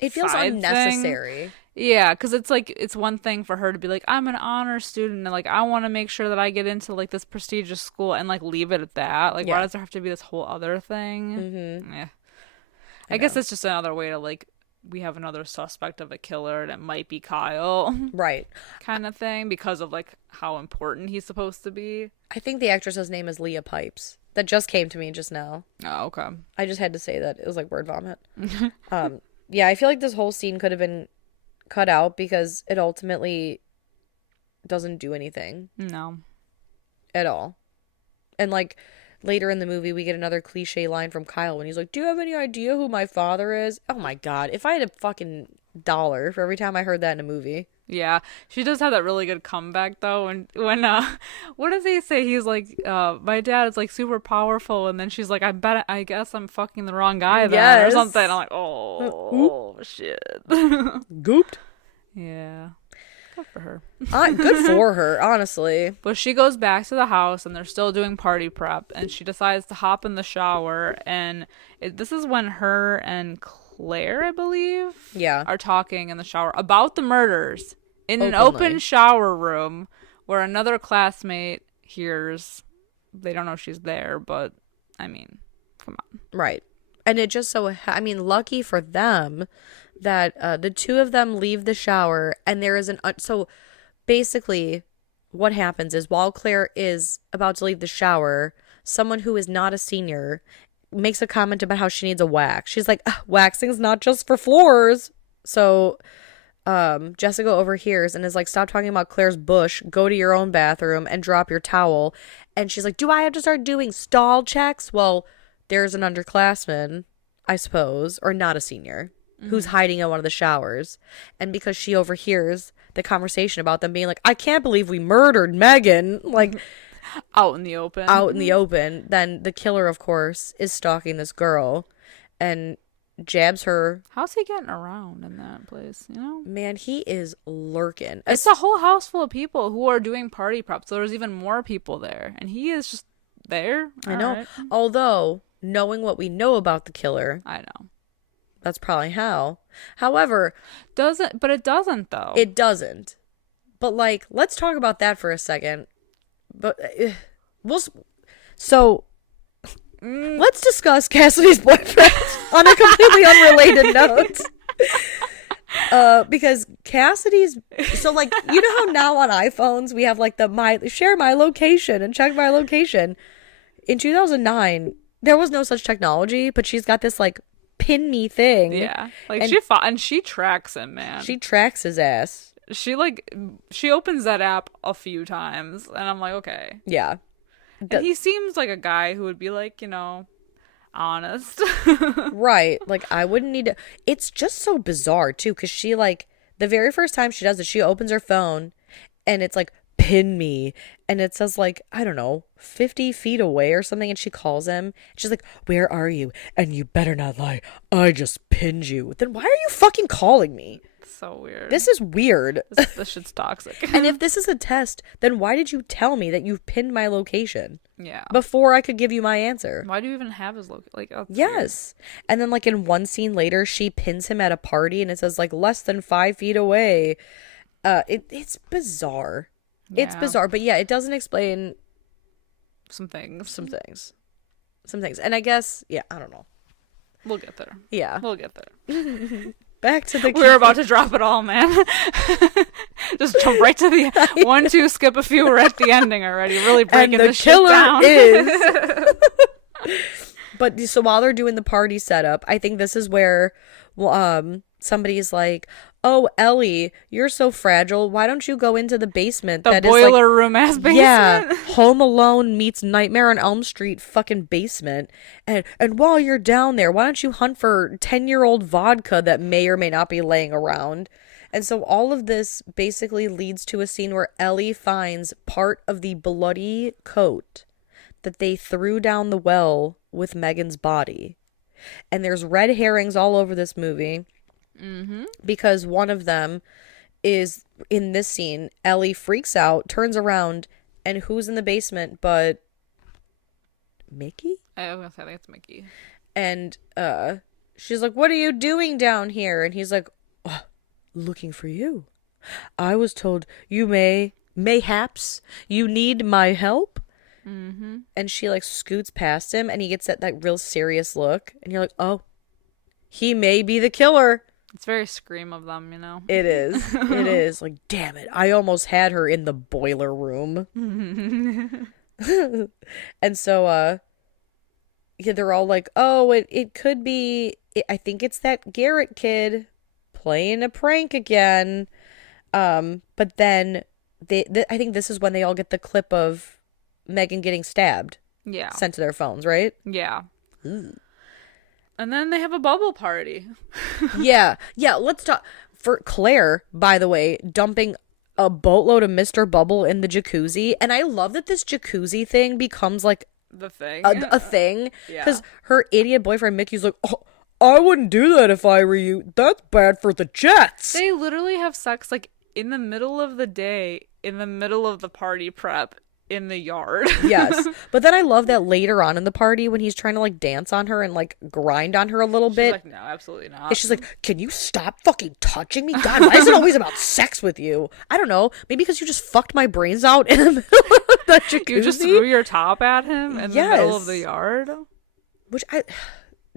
It feels side unnecessary. thing. Yeah, because it's like, it's one thing for her to be like, I'm an honor student, and like, I want to make sure that I get into like this prestigious school, and like leave it at that. Like, why does there have to be this whole other thing? Yeah. I guess it's just another way to like, we have another suspect of a killer, and it might be Kyle. Right. Kind of thing, because of like how important he's supposed to be. I think the actress's name is Leah Pipes. That just came to me just now. Oh, okay. I just had to say that. It was like word vomit. Yeah, I feel like this whole scene could have been cut out because it ultimately doesn't do anything No. at all. And like later in the movie, we get another cliche line from Kyle when he's like, do you have any idea who my father is? Oh my God. If I had a fucking dollar for every time I heard that in a movie. Yeah, she does have that really good comeback though. When what does he say? He's like, my dad is like super powerful, and then she's like, I guess I'm fucking the wrong guy then, or something. I'm like, oh shit. Gooped. Yeah, good for her. Good for her, honestly. But she goes back to the house, and they're still doing party prep, and she decides to hop in the shower, and this is when her and Claire, I believe, are talking in the shower about the murders in an open shower room where another classmate hears. They don't know she's there, but I mean, come on. Right. And it just so, I mean, lucky for them that the two of them leave the shower, and there is so basically what happens is while Claire is about to leave the shower, someone who is not a senior makes a comment about how she needs a wax. She's like, waxing's not just for floors. So Jessica overhears and is like, stop talking about Claire's bush, go to your own bathroom and drop your towel. And she's like, do I have to start doing stall checks? Well, there's an underclassman, I suppose, or not a senior, who's hiding in one of the showers. And because she overhears the conversation about them being like, I can't believe we murdered Megan, like out in the open, then the killer, of course, is stalking this girl and jabs her. How's he getting around in that place, you know? Man, he is lurking. It's a whole house full of people who are doing party prep, so there's even more people there, and he is just there. I know. Right. Although, knowing what we know about the killer, I know that's probably how. However, it doesn't though. It doesn't. But like, let's talk about that for a second. But let's discuss Cassidy's boyfriend on a completely unrelated note. Because Cassidy's, so like, you know how now on iPhones we have like share my location and check my location. In 2009, there was no such technology, but she's got this like pin me thing. Yeah, like she tracks him, man. She tracks his ass. She opens that app a few times, and I'm like, okay. Yeah. And he seems like a guy who would be like, you know, honest. Right. Like, I wouldn't need to. It's just so bizarre, too, because she, like, the very first time she does it, she opens her phone, and it's like, pin me. And it says, like, I don't know, 50 feet away or something, and she calls him. She's like, where are you? And you better not lie. I just pinned you. Then why are you fucking calling me? So weird. This is weird. This shit's toxic. And if this is a test, then why did you tell me that you've pinned my location? Yeah. Before I could give you my answer. Why do you even have his location? Like, yes. Weird. And then like in one scene later, she pins him at a party and it says like less than 5 feet away. It's bizarre. Yeah. It's bizarre, but yeah, it doesn't explain some things. And I guess, yeah, I don't know. We'll get there. Yeah. We'll get there. Back to the We're about to drop it all, man. Just jump right to the 1, 2, skip a few. We're at the ending already. Really breaking the shit down. Is. But so while they're doing the party setup, I think this is where somebody's like, "Oh, Ellie, you're so fragile. Why don't you go into the basement? The boiler room ass basement." Yeah, Home Alone meets Nightmare on Elm Street fucking basement. And while you're down there, why don't you hunt for 10-year-old vodka that may or may not be laying around? And so all of this basically leads to a scene where Ellie finds part of the bloody coat that they threw down the well with Megan's body. And there's red herrings all over this movie. Mm-hmm. Because one of them is in this scene. Ellie freaks out, turns around, and who's in the basement but Mickey? I was gonna say, I think it's Mickey. And she's like, "What are you doing down here?" And he's like, "Oh, looking for you. I was told mayhaps you need my help." Mm-hmm. And she like scoots past him, and he gets that real serious look, and you're like, "Oh, he may be the killer." It's very Scream of them, you know? It is. It is. Like, damn it. I almost had her in the boiler room. And so, yeah, they're all like, "Oh, it could be, I think it's that Garrett kid playing a prank again." But then I think this is when they all get the clip of Megan getting stabbed. Yeah. Sent to their phones, right? Yeah. Ooh. And then they have a bubble party. Yeah. Let's talk. For Claire, by the way, dumping a boatload of Mr. Bubble in the jacuzzi. And I love that this jacuzzi thing becomes like the thing. A thing. Yeah. Because her idiot boyfriend Mickey's like, "Oh, I wouldn't do that if I were you. That's bad for the Jets." They literally have sex like in the middle of the day, in the middle of the party prep. In the yard. Yes. But then I love that later on in the party when he's trying to like dance on her and like grind on her a little bit. Like, no, absolutely not. And she's like, "Can you stop fucking touching me? God, why is it always about sex with you?" I don't know. Maybe because you just fucked my brains out in the middle of the jacuzzi. You just threw your top at him in the middle of the yard. Which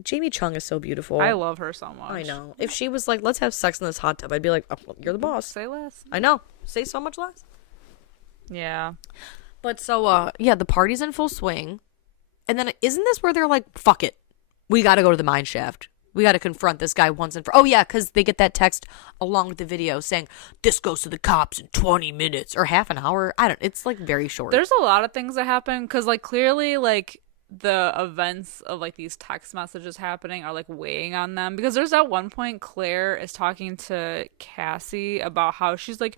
Jamie Chung is so beautiful. I love her so much. I know. If she was like, "Let's have sex in this hot tub," I'd be like, "Oh, well, you're the boss." Say less. I know. Say so much less. Yeah. But so, yeah, the party's in full swing. And then isn't this where they're like, "Fuck it. We got to go to the mine shaft. We got to confront this guy once and for..." Oh, yeah, because they get that text along with the video saying, "This goes to the cops in 20 minutes or half an hour." It's like very short. There's a lot of things that happen because like clearly like the events of like these text messages happening are like weighing on them. Because there's at one point Claire is talking to Cassie about how she's like,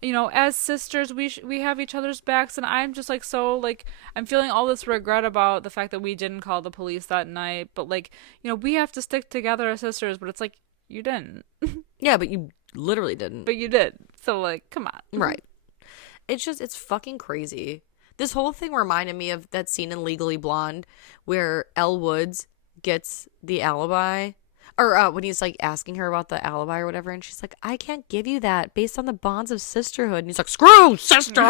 you know, as sisters, we have each other's backs, and I'm just like so like I'm feeling all this regret about the fact that we didn't call the police that night, but like, you know, we have to stick together as sisters. But it's like, you didn't. Yeah, but you literally didn't. But you did. So like, come on. Right. It's fucking crazy. This whole thing reminded me of that scene in Legally Blonde where Elle Woods gets the alibi. Or when he's like asking her about the alibi or whatever, and she's like, "I can't give you that based on the bonds of sisterhood." And he's like, "Screw sisterhood."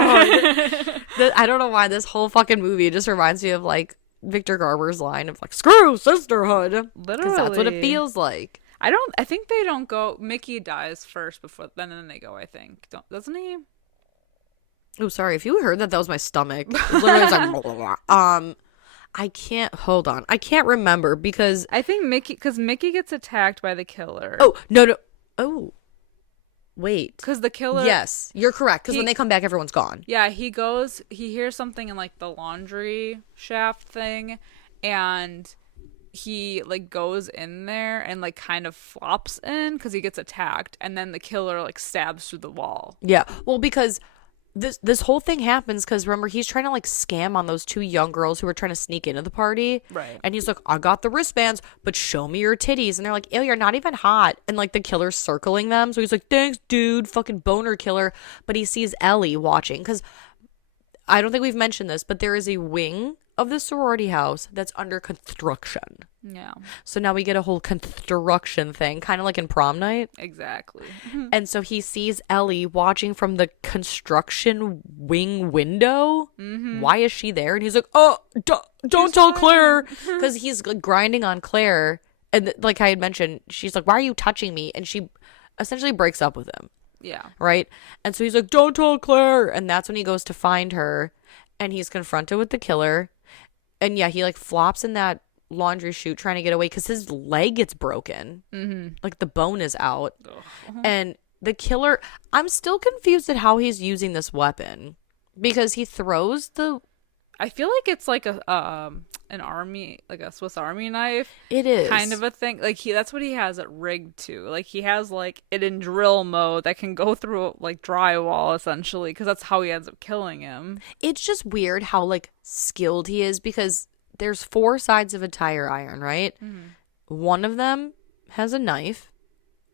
I don't know why this whole fucking movie just reminds me of like Victor Garber's line of like, "Screw sisterhood." Literally. Because that's what it feels like. I think they don't go. Mickey dies first before then they go. I think doesn't he? Oh, sorry. If you heard that was my stomach. Literally, it's like, blah, blah, blah. I can't remember because I think Mickey gets attacked by the killer. Oh, no. Oh, wait. Because the killer. Yes, you're correct. Because when they come back, everyone's gone. Yeah, he hears something in like the laundry shaft thing, and he like goes in there and like kind of flops in because he gets attacked, and then the killer like stabs through the wall. Yeah, well, because this whole thing happens because remember he's trying to like scam on those two young girls who were trying to sneak into the party, right? And he's like, "I got the wristbands, but show me your titties." And they're like, "Ew, you're not even hot." And like the killer's circling them, so he's like, "Thanks, dude, fucking boner killer." But he sees Ellie watching because I don't think we've mentioned this, but there is a wing of the sorority house that's under construction. Yeah. So now we get a whole construction thing, kind of like in Prom Night. Exactly. And so he sees Ellie watching from the construction wing window. Mm-hmm. Why is she there? And he's like, "Oh, don't tell Claire." Because he's like, grinding on Claire And like I had mentioned, she's like, why are you touching me? And she essentially breaks up with him. Yeah. Right? And so he's like, don't tell Claire. And that's when he goes to find her and he's confronted with the killer. And yeah, he like flops in that laundry chute trying to get away because his leg gets broken. Mm-hmm. Like the bone is out. And the killer, I'm still confused at how he's using this weapon because he throws the. I feel like it's like an army, like a Swiss Army knife. It is kind of a thing. Like that's what he has it rigged to. Like he has like it in drill mode that can go through like drywall essentially, because that's how he ends up killing him. It's just weird how like skilled he is because there's 4 sides of a tire iron, right? Mm-hmm. One of them has a knife.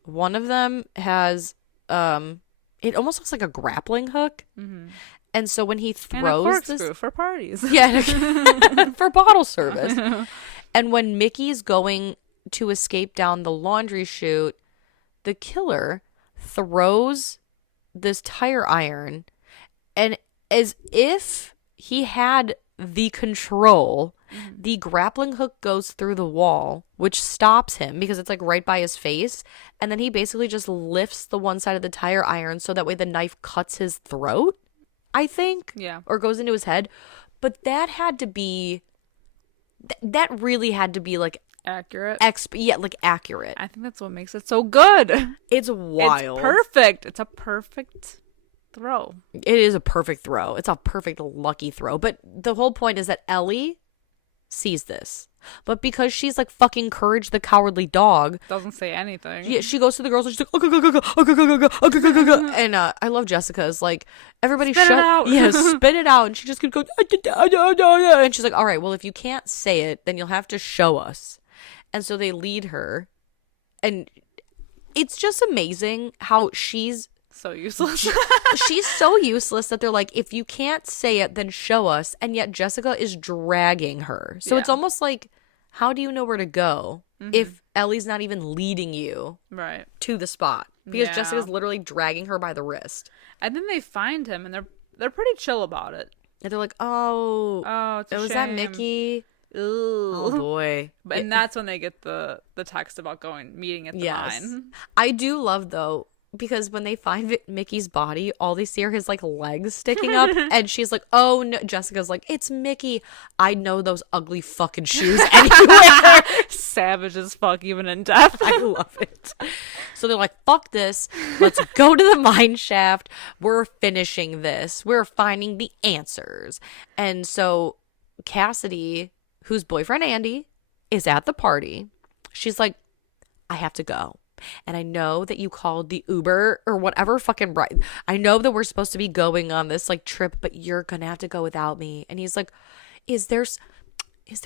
One of them has it almost looks like a grappling hook. Mm-hmm. And so when he throws and a corkscrew for parties. Yeah, for bottle service. And when Mickey's going to escape down the laundry chute, the killer throws this tire iron, and as if he had the control, the grappling hook goes through the wall, which stops him because it's like right by his face. And then he basically just lifts the one side of the tire iron so that way the knife cuts his throat, I think. Yeah. Or goes into his head. But that had to be, that really had to be like accurate. Like accurate. I think that's what makes it so good. It's wild. It's perfect. It's a perfect throw. It is a perfect throw. It's a perfect lucky throw. But the whole point is that Ellie sees this. But because she's like fucking Courage the Cowardly Dog, doesn't say anything. Yeah, she goes to the girls and she's like, and I love Jessica's like, everybody spit shut it out. Yeah, spit it out. And she just keeps going, and she's like, all right, well, if you can't say it, then you'll have to show us. And so they lead her, and it's just amazing how she's so useless. She's so useless that they're like, if you can't say it, then show us. And yet Jessica is dragging her. So it's almost like, how do you know where to go if Ellie's not even leading you to the spot? Because Jessica's literally dragging her by the wrist. And then they find him, and they're pretty chill about it. And they're like, oh, it's a was shame. that Mickey? Ooh. Oh boy. And that's when they get the text about meeting at the mine. I do love though, because when they find Mickey's body, all they see are his like legs sticking up, and she's like, oh no. Jessica's like, it's Mickey. I know those ugly fucking shoes anywhere. Savage as fuck, even in death. I love it. So they're like, fuck this, let's go to the mine shaft, we're finishing this, we're finding the answers. And so Cassidy, whose boyfriend Andy is at the party, she's like, I have to go. And I know that you called the Uber or whatever fucking ride. I know that we're supposed to be going on this like trip, but you're gonna have to go without me. And he's like, is there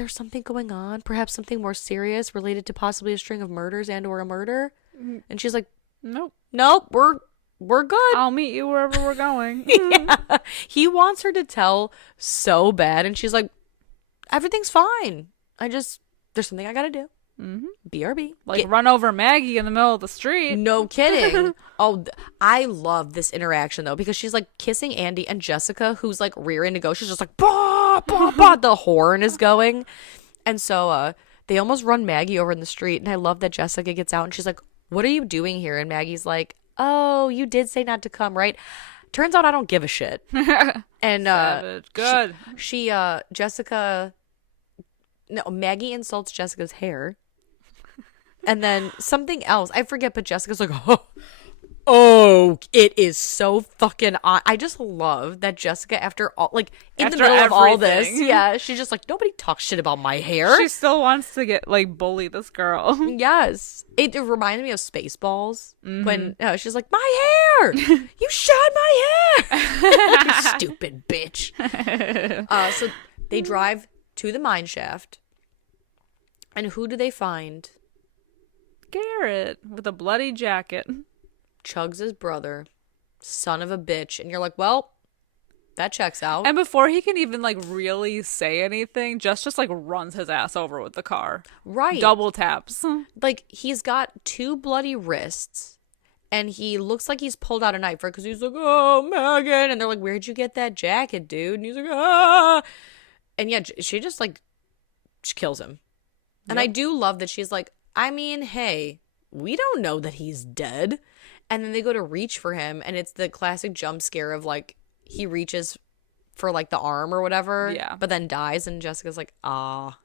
something going on? Perhaps something more serious related to possibly a string of murders and or a murder? And she's like, nope, we're good. I'll meet you wherever we're going. Yeah. He wants her to tell so bad, and she's like, everything's fine. There's something I gotta do. BRB. Like run over Maggie in the middle of the street. No kidding. I love this interaction though, because she's like kissing Andy, and Jessica, who's like rearing to go, she's just like, bah, bah, bah. The horn is going. And so they almost run Maggie over in the street. And I love that Jessica gets out and she's like, what are you doing here? And Maggie's like, oh, you did say not to come, right? Turns out I don't give a shit. And Savage. Good. Maggie insults Jessica's hair. And then something else, I forget, but Jessica's like, oh, it is so fucking on. I just love that Jessica, after all, like, in the middle of all this, she's just like, nobody talks shit about my hair. She still wants to get, like, bully this girl. Yes. It reminded me of Spaceballs when she's like, my hair! You shot my hair! You stupid bitch. So they drive to the mine shaft. And who do they find? Garrett with a bloody jacket. Chugs' brother. Son of a bitch. And you're like, well, that checks out. And before he can even like really say anything, just like runs his ass over with the car. Right. Double taps. Like, he's got 2 bloody wrists. And he looks like he's pulled out a knife, right? Because he's like, oh, Megan. And they're like, where'd you get that jacket, dude? And he's like, ah. And yeah, she just like, she kills him. And I do love that she's like, I mean, hey, we don't know that he's dead. And then they go to reach for him, and it's the classic jump scare of, like, he reaches for, like, the arm or whatever. Yeah. But then dies, and Jessica's like, well,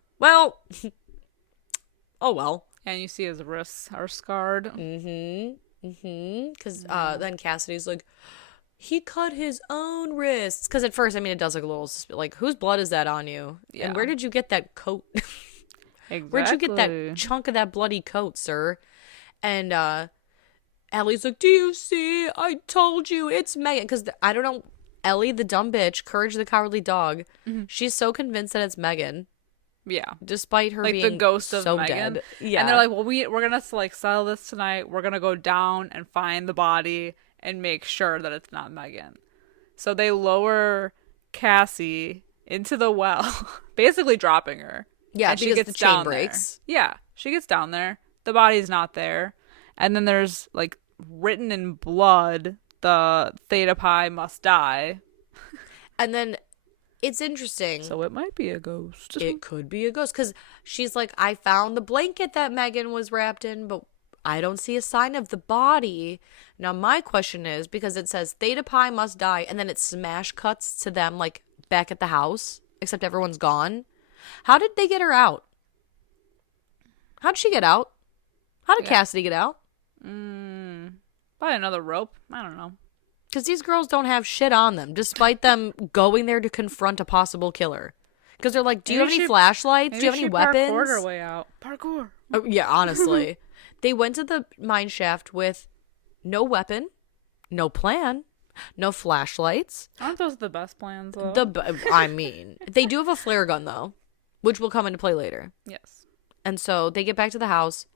oh, well. And you see his wrists are scarred. Because then Cassidy's like, he cut his own wrists. Because at first, I mean, it does look a little, like, wose blood is that on you? Yeah. And where did you get that coat? Exactly. Where'd you get that chunk of that bloody coat, sir? And Ellie's like, do you see? I told you it's Megan. Because I don't know, Ellie, the dumb bitch, Courage the Cowardly Dog, she's so convinced that it's Megan. Yeah. Despite her like being the ghost of so Megan. dead. Yeah. And they're like, well, we're going to like settle this tonight. We're going to go down and find the body and make sure that it's not Megan. So they lower Cassie into the well, basically dropping her. Yeah, and because she gets the chain down breaks. there. Yeah, she gets down there. The body's not there. And then there's like written in blood, the Theta Pi must die. And then it's interesting. So it might be a ghost. It could be a ghost. Because she's like, I found the blanket that Megan was wrapped in, but I don't see a sign of the body. Now, my question is, because it says Theta Pi must die, and then it smash cuts to them, like, back at the house, except everyone's gone. How did they get her out? How'd she get out? How did Cassidy get out? Probably another rope. I don't know. Because these girls don't have shit on them, despite them going there to confront a possible killer. Because they're like, do you have any flashlights? Do you have any weapons? Parkour her way out. Parkour. Oh, yeah, honestly. They went to the mine shaft with no weapon, no plan, no flashlights. Aren't those the best plans, though? I mean, they do have a flare gun, though, which will come into play later. Yes. And so they get back to the house.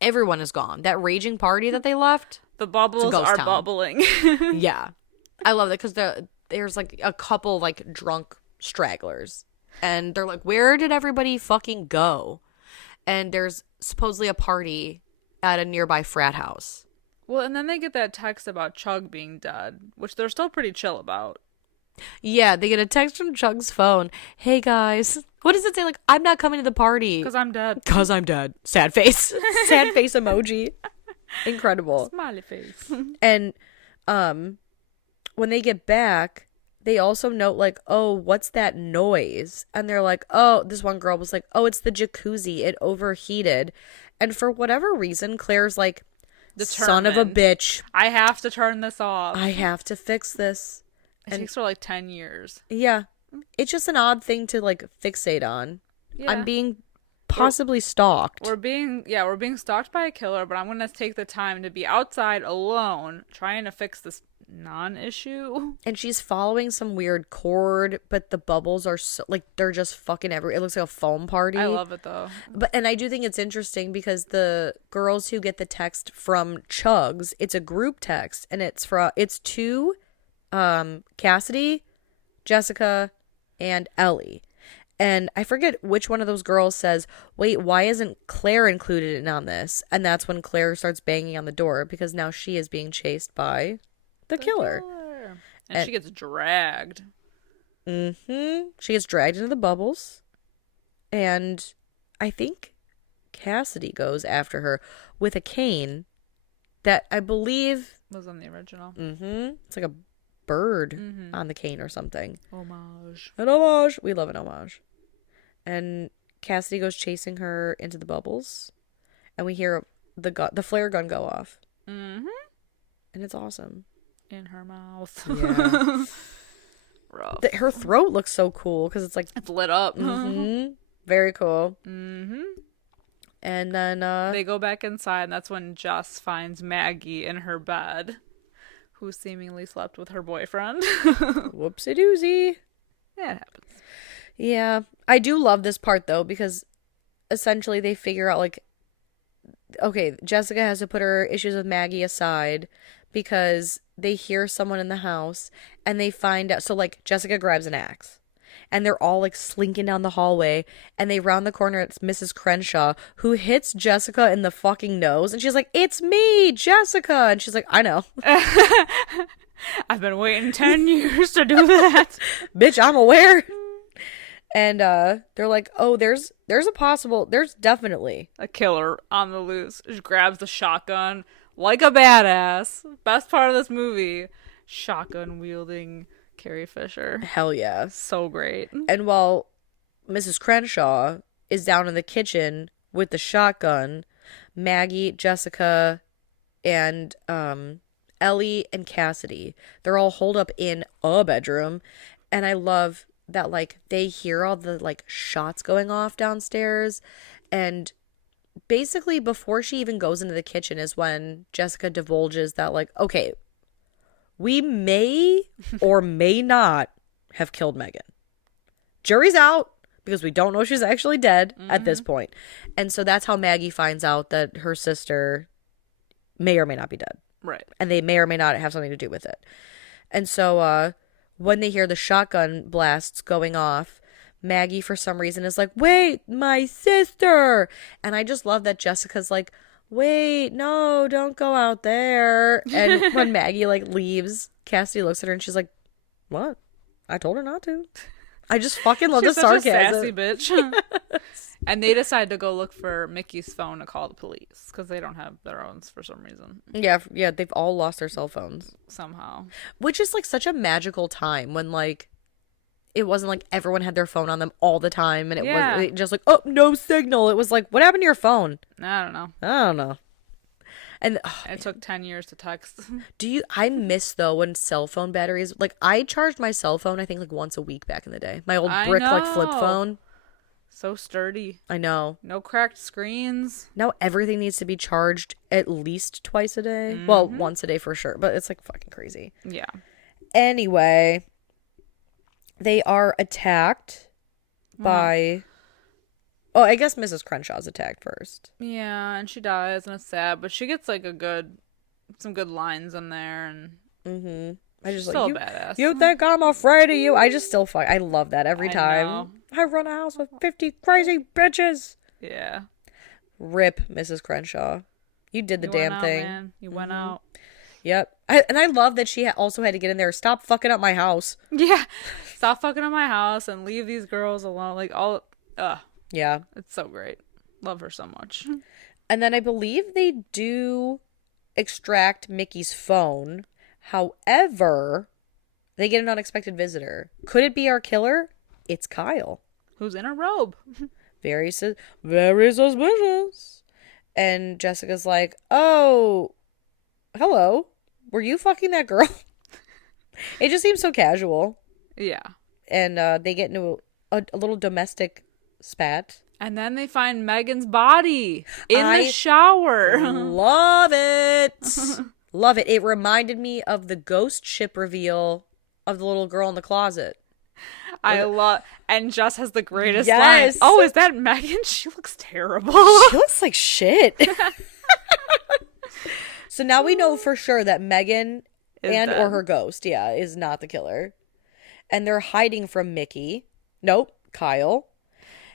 Everyone is gone. That raging party that they left. The bubbles are town. bubbling. Yeah. I love that because there's like a couple like drunk stragglers. And they're like, where did everybody fucking go? And there's supposedly a party at a nearby frat house. Well, and then they get that text about Chug being dead, which they're still pretty chill about. Yeah, they get a text from Chug's phone. Hey, guys. What does it say? Like, I'm not coming to the party. Because I'm dead. Because I'm dead. Sad face. Sad face emoji. Incredible. Smiley face. And when they get back, they also note, like, oh, what's that noise? And they're like, oh, this one girl was like, oh, it's the jacuzzi. It overheated. And for whatever reason, Claire's like, son of a bitch. I have to turn this off. I have to fix this. It takes her like 10 years. Yeah. It's just an odd thing to, like, fixate on. Yeah. I'm being possibly stalked. We're being stalked by a killer, but I'm going to take the time to be outside alone trying to fix this non-issue. And she's following some weird cord, but the bubbles are so, like, they're just fucking everywhere. It looks like a foam party. I love it, though. And I do think it's interesting because the girls who get the text from Chugs, it's a group text, and it's to Cassidy, Jessica, and Ellie. And I forget which one of those girls says, wait, why isn't Claire included in on this? And that's when Claire starts banging on the door because now she is being chased by the killer. And she gets dragged. Mm-hmm. She gets dragged into the bubbles. And I think Cassidy goes after her with a cane that I believe was on the original. Mm-hmm. It's like a bird on the cane or something. Homage. An homage. We love an homage. And Cassidy goes chasing her into the bubbles. And we hear the flare gun go off. Mm-hmm. And it's awesome. In her mouth. Yeah. Rough. Her throat looks so cool because it's like... It's lit up. Mm-hmm. Very cool. Mm-hmm. And then... they go back inside, and that's when Jess finds Maggie in her bed, who seemingly slept with her boyfriend. Whoopsie doozy. Yeah, it happens. Yeah. I do love this part, though, because essentially they figure out, like... Okay, Jessica has to put her issues with Maggie aside because they hear someone in the house and they find out. So, like, Jessica grabs an axe and they're all, like, slinking down the hallway and they round the corner. It's Mrs. Crenshaw who hits Jessica in the fucking nose and she's like, it's me, Jessica. And she's like, I know. I've been waiting 10 years to do that. Bitch, I'm aware. And they're like, oh, there's definitely A killer on the loose. Just grabs the shotgun like a badass. Best part of this movie. Shotgun wielding Carrie Fisher. hell yeah. So great. And while Mrs. Crenshaw is down in the kitchen with the shotgun, Maggie, Jessica, and Ellie and Cassidy, they're all holed up in a bedroom. And I love that, like, they hear all the, like, shots going off downstairs. And basically before she even goes into the kitchen is when Jessica divulges that, like, okay, we may or may not have killed Megan. Jury's out because we don't know she's actually dead at this point. And so that's how Maggie finds out that her sister may or may not be dead. Right. And they may or may not have something to do with it. And so when they hear the shotgun blasts going off, Maggie, for some reason, is like, wait, my sister. And I just love that Jessica's like, wait, no, don't go out there. And when Maggie, like, leaves, Cassidy looks at her and she's like, what? I told her not to. I just fucking love the sarcasm. She's such a sassy bitch. And they decide to go look for Mickey's phone to call the police because they don't have their own for some reason. Yeah, they've all lost their cell phones. Somehow. Which is, like, such a magical time when, like, it wasn't like everyone had their phone on them all the time and was just like, oh, no signal. It was like, what happened to your phone? I don't know. And it took 10 years to text. I miss, though, when cell phone batteries, like, I charged my cell phone, I think, like, once a week back in the day. My old brick, like, flip phone. So sturdy. I know. No cracked screens. Now everything needs to be charged at least twice a day. Well, once a day for sure, but it's, like, fucking crazy. Yeah. Anyway, they are attacked by... Oh, I guess Mrs. Crenshaw's attacked first. Yeah, and she dies, and it's sad, but she gets, like, some good lines in there, and I just still like, a badass. You think I'm afraid of you? I just still fuck. I love that every time. Know. I run a house with 50 crazy bitches. Yeah. Rip, Mrs. Crenshaw. You did the damn thing. Man. You went out. Yep. And I love that she also had to get in there. Stop fucking up my house. Yeah. Stop fucking up my house and leave these girls alone. Like, all... Yeah. It's so great. Love her so much. And then I believe they do extract Mickey's phone. However, they get an unexpected visitor. Could it be our killer? It's Kyle. Who's in a robe. Very suspicious. And Jessica's like, oh, hello. Were you fucking that girl? It just seems so casual. Yeah. And they get into a little domestic spat. And then they find Megan's body in the shower. Love it. Love it. It reminded me of the ghost ship reveal of the little girl in the closet. I love, and Jess has the greatest yes. line. Oh, is that Megan? She looks terrible. She looks like shit. So now we know for sure that Megan or her ghost, is not the killer. And they're hiding from Mickey. Nope, Kyle.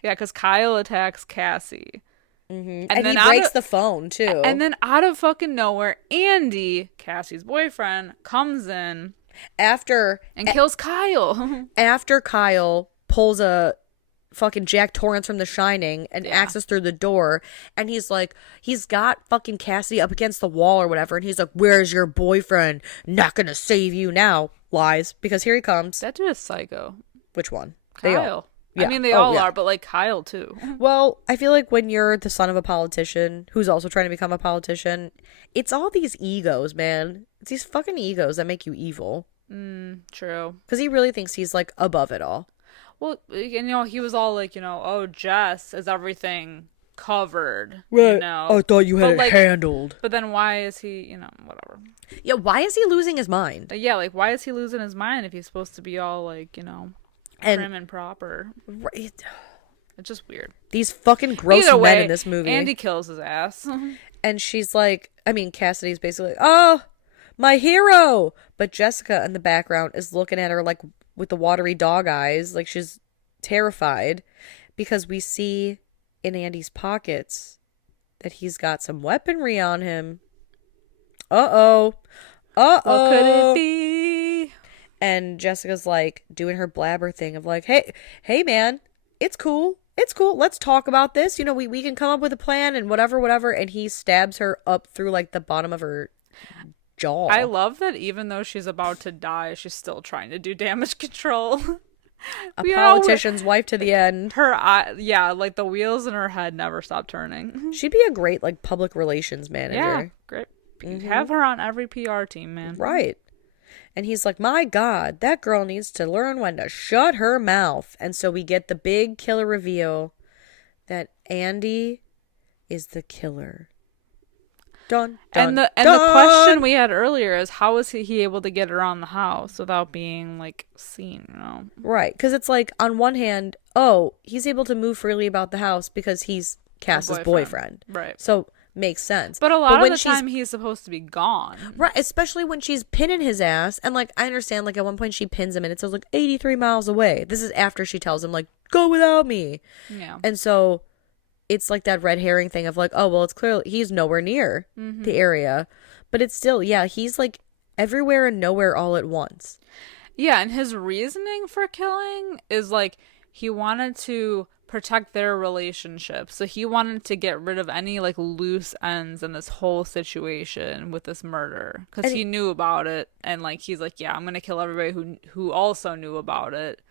Yeah, because Kyle attacks Cassie. And then he breaks the phone, too. And then out of fucking nowhere, Andy, Cassie's boyfriend, comes in and kills Kyle. After Kyle pulls a fucking Jack Torrance from The Shining and axes through the door, and he's like, he's got fucking Cassidy up against the wall or whatever, and he's like, where's your boyfriend? Not gonna save you now. Lies, because here he comes. That dude is psycho. Which one? Kyle. I mean, they all are, but, like, Kyle, too. Well, I feel like when you're the son of a politician who's also trying to become a politician, it's all these egos, man. It's these fucking egos that make you evil. True. Because he really thinks he's, like, above it all. Well, he was all like, oh, Jess, is everything covered? Right. I thought you had it handled. But then why is he, whatever. Yeah, why is he losing his mind? Yeah, like, why is he losing his mind if he's supposed to be all, like, prim and proper? Right. It's just weird. These fucking gross men in this movie. Andy kills his ass. And she's like, Cassidy's basically like, oh, my hero. But Jessica in the background is looking at her like with the watery dog eyes, like she's terrified, because we see in Andy's pockets that he's got some weaponry on him. Uh-oh. What could it be? And Jessica's like doing her blabber thing of like, hey man, it's cool. It's cool. Let's talk about this. You know, we can come up with a plan and whatever. And he stabs her up through like the bottom of her jaw. I love that even though she's about to die, she's still trying to do damage control. A politician's wife to the end. Her eye, yeah, like the wheels in her head never stop turning. She'd be a great like public relations manager. Yeah, great. Have her on every PR team, man. Right. And he's like, my God, that girl needs to learn when to shut her mouth. And so we get the big killer reveal that Andy is the killer. Dun, dun, and the question we had earlier is, how is he able to get around the house without being like seen, you know? Right. Because it's like, on one hand, oh, he's able to move freely about the house because he's Cass's boyfriend. Right. So makes sense. But a lot of the time he's supposed to be gone. Right, especially when she's pinning his ass. And like, I understand, like at one point she pins him and it says like 83 miles away. This is after she tells him like, go without me. Yeah. And so it's like that red herring thing of like, oh, well, it's clearly he's nowhere near the area. But it's still, yeah, he's like everywhere and nowhere all at once. Yeah, and his reasoning for killing is like he wanted to protect their relationship. So he wanted to get rid of any like loose ends in this whole situation with this murder because he knew about it, and like he's like, yeah, I'm gonna kill everybody who also knew about it,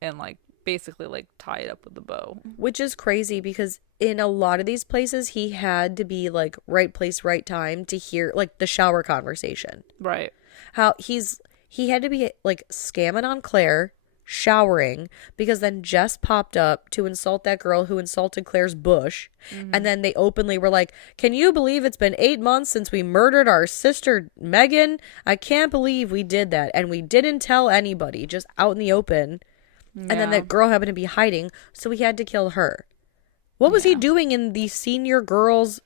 and like basically like tie it up with the bow. Which is crazy because in a lot of these places he had to be like right place, right time to hear like the shower conversation. Right. How he had to be like scamming on Claire, showering, because then Jess popped up to insult that girl who insulted Claire's bush. And then they openly were like, can you believe it's been 8 months since we murdered our sister Megan? I can't believe we did that. And we didn't tell anybody, just out in the open. Yeah. And then that girl happened to be hiding, so we had to kill her. What was he doing in the senior girls'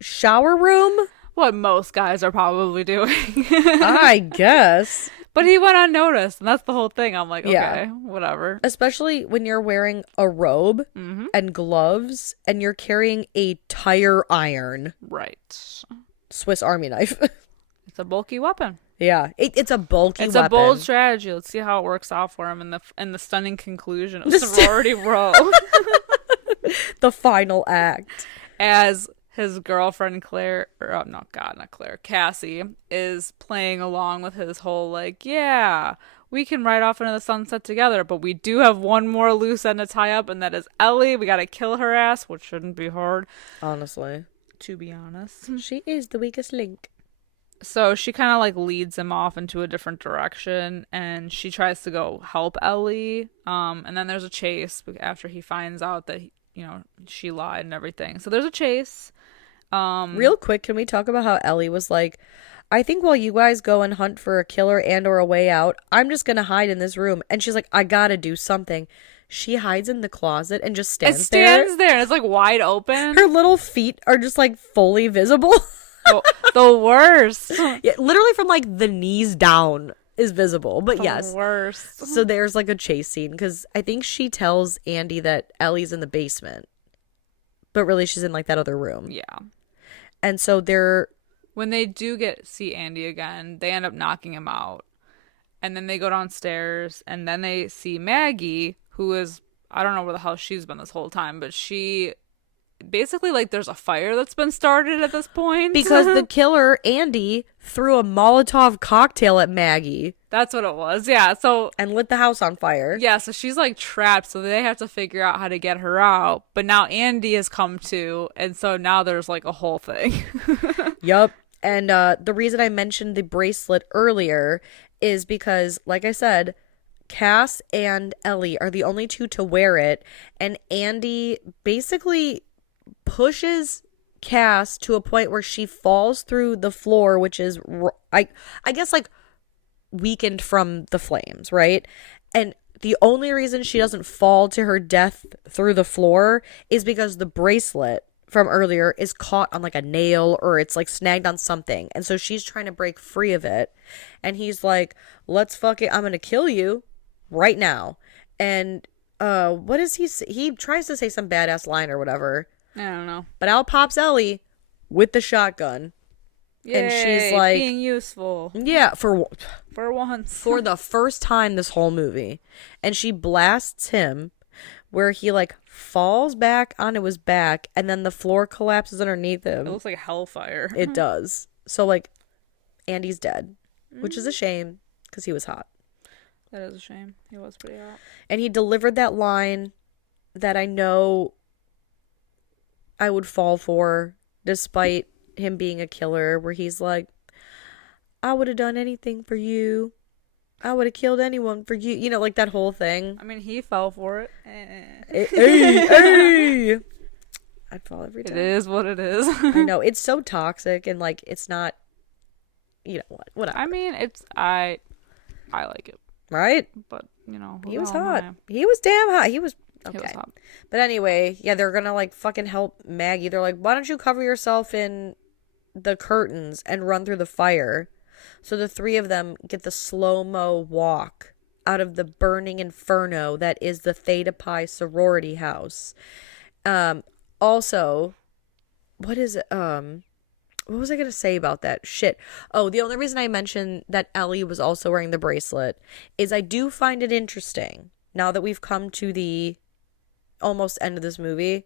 shower room? What most guys are probably doing. I guess. But he went unnoticed, and that's the whole thing. I'm like, okay, whatever. Especially when you're wearing a robe and gloves, and you're carrying a tire iron. Right. Swiss Army knife. It's a bulky weapon. Yeah, it's a bulky weapon. It's a bold strategy. Let's see how it works out for him in the stunning conclusion of Sorority Row. The final act. As his girlfriend Claire, or not Claire, Cassie, is playing along with his whole like, yeah, we can ride off into the sunset together, but we do have one more loose end to tie up, and that is Ellie. We gotta kill her ass, which shouldn't be hard. Honestly. To be honest. She is the weakest link. So she kind of like leads him off into a different direction, and she tries to go help Ellie. And then there's a chase after he finds out that, she lied and everything. So there's a chase. Real quick, can we talk about how Ellie was like, I think while you guys go and hunt for a killer and or a way out, I'm just going to hide in this room. And she's like, I got to do something. She hides in the closet and just stands there. And it's like wide open. Her little feet are just like fully visible. The worst. Yeah, literally from like the knees down is visible. But yes. Worst. So there's like a chase scene because I think she tells Andy that Ellie's in the basement. But really she's in like that other room. Yeah. And so when they do see Andy again, they end up knocking him out. And then they go downstairs and then they see Maggie, who is, I don't know where the hell she's been this whole time, but she basically like there's a fire that's been started at this point. Because the killer, Andy, threw a Molotov cocktail at Maggie. That's what it was. Yeah. So and lit the house on fire. Yeah, so she's like trapped, so they have to figure out how to get her out. But now Andy has come to, and so now there's like a whole thing. Yup. And the reason I mentioned the bracelet earlier is because, like I said, Cass and Ellie are the only two to wear it, and Andy basically pushes Cass to a point where she falls through the floor, which is, I guess, like, weakened from the flames, right? And the only reason she doesn't fall to her death through the floor is because the bracelet from earlier is caught on like a nail or it's like snagged on something. And so she's trying to break free of it. And he's like, let's fuck it. I'm going to kill you right now. And what is he say? He tries to say some badass line or whatever. I don't know. But out pops Ellie with the shotgun. Yay, and she's like being useful. Yeah, for once. For the first time this whole movie. And she blasts him where he like falls back onto his back and then the floor collapses underneath him. It looks like hellfire. It does. So like Andy's dead, which is a shame because he was hot. That is a shame. He was pretty hot. And he delivered that line that I know I would fall for despite him being a killer, where he's like, I would have done anything for you. I would have killed anyone for you. You know, like that whole thing. I mean, he fell for it. Hey. I'd fall every time. It is what it is. I know. It's so toxic and like it's not, you know what, whatever. I mean, I like it. Right? But, you know. He was hot. He was damn hot. He was okay. He was hot. But anyway, yeah, they're gonna like fucking help Maggie. They're like, why don't you cover yourself in the curtains and run through the fire? So the three of them get the slow-mo walk out of the burning inferno that is the Theta Pi sorority house. Also, what is it? What was I going to say about that? Shit. Oh, the only reason I mentioned that Ellie was also wearing the bracelet is I do find it interesting, now that we've come to the almost end of this movie,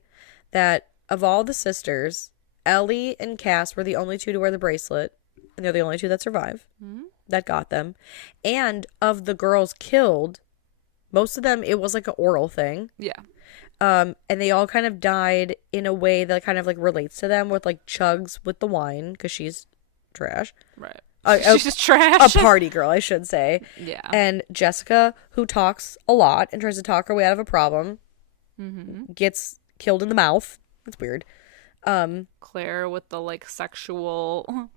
that of all the sisters, Ellie and Cass were the only two to wear the bracelet, and they're the only two that survive, that got them. And of the girls killed, most of them, it was like an oral thing. Yeah. And they all kind of died in a way that kind of like relates to them, with like chugs with the wine, because she's trash. Right. She's just trash. A party girl, I should say. Yeah. And Jessica, who talks a lot and tries to talk her way out of a problem, gets killed in the mouth. That's weird. Claire with the like sexual.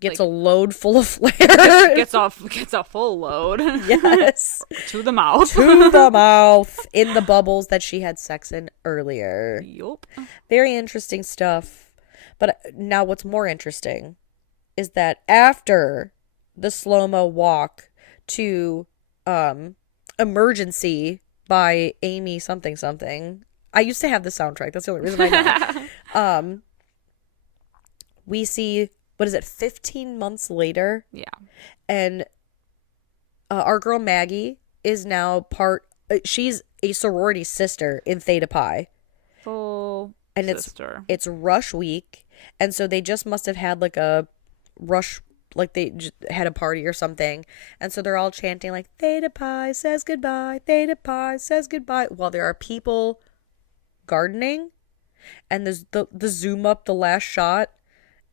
Gets like, a load full of flair. gets a full load. Yes. To the mouth. To the mouth. In the bubbles that she had sex in earlier. Yup. Very interesting stuff. But now what's more interesting is that after the slow-mo walk to Emergency by Amy something something. I used to have the soundtrack. That's the only reason I know. We see, what is it, 15 months later? Yeah. And our girl Maggie is now she's a sorority sister in Theta Pi. Full and sister. It's rush week. And so they just must have had like a rush, like they just had a party or something. And so they're all chanting like, Theta Pi says goodbye, Theta Pi says goodbye. While there are people gardening. And there's the zoom up, the last shot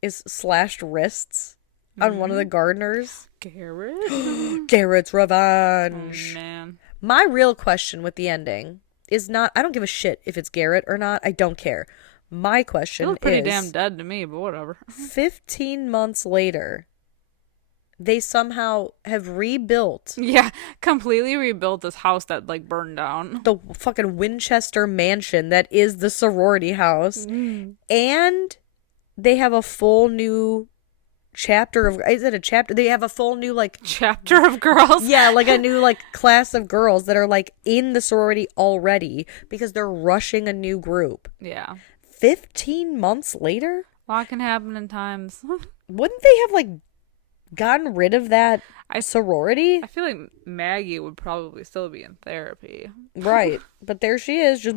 is slashed wrists on one of the gardeners. Garrett? Garrett's revenge. Oh, man. My real question with the ending is not, I don't give a shit if it's Garrett or not. I don't care. My question is, pretty damn dead to me, but whatever. 15 months later, they somehow have rebuilt. Yeah, completely rebuilt this house that like burned down. The fucking Winchester mansion that is the sorority house. And they have a full new chapter of, is it a chapter? They have a full new like chapter of girls. Yeah, like a new like class of girls that are like in the sorority already because they're rushing a new group. Yeah. 15 months later? A lot can happen in times. Wouldn't they have like gotten rid of that sorority? I feel like Maggie would probably still be in therapy. Right. But there she is, just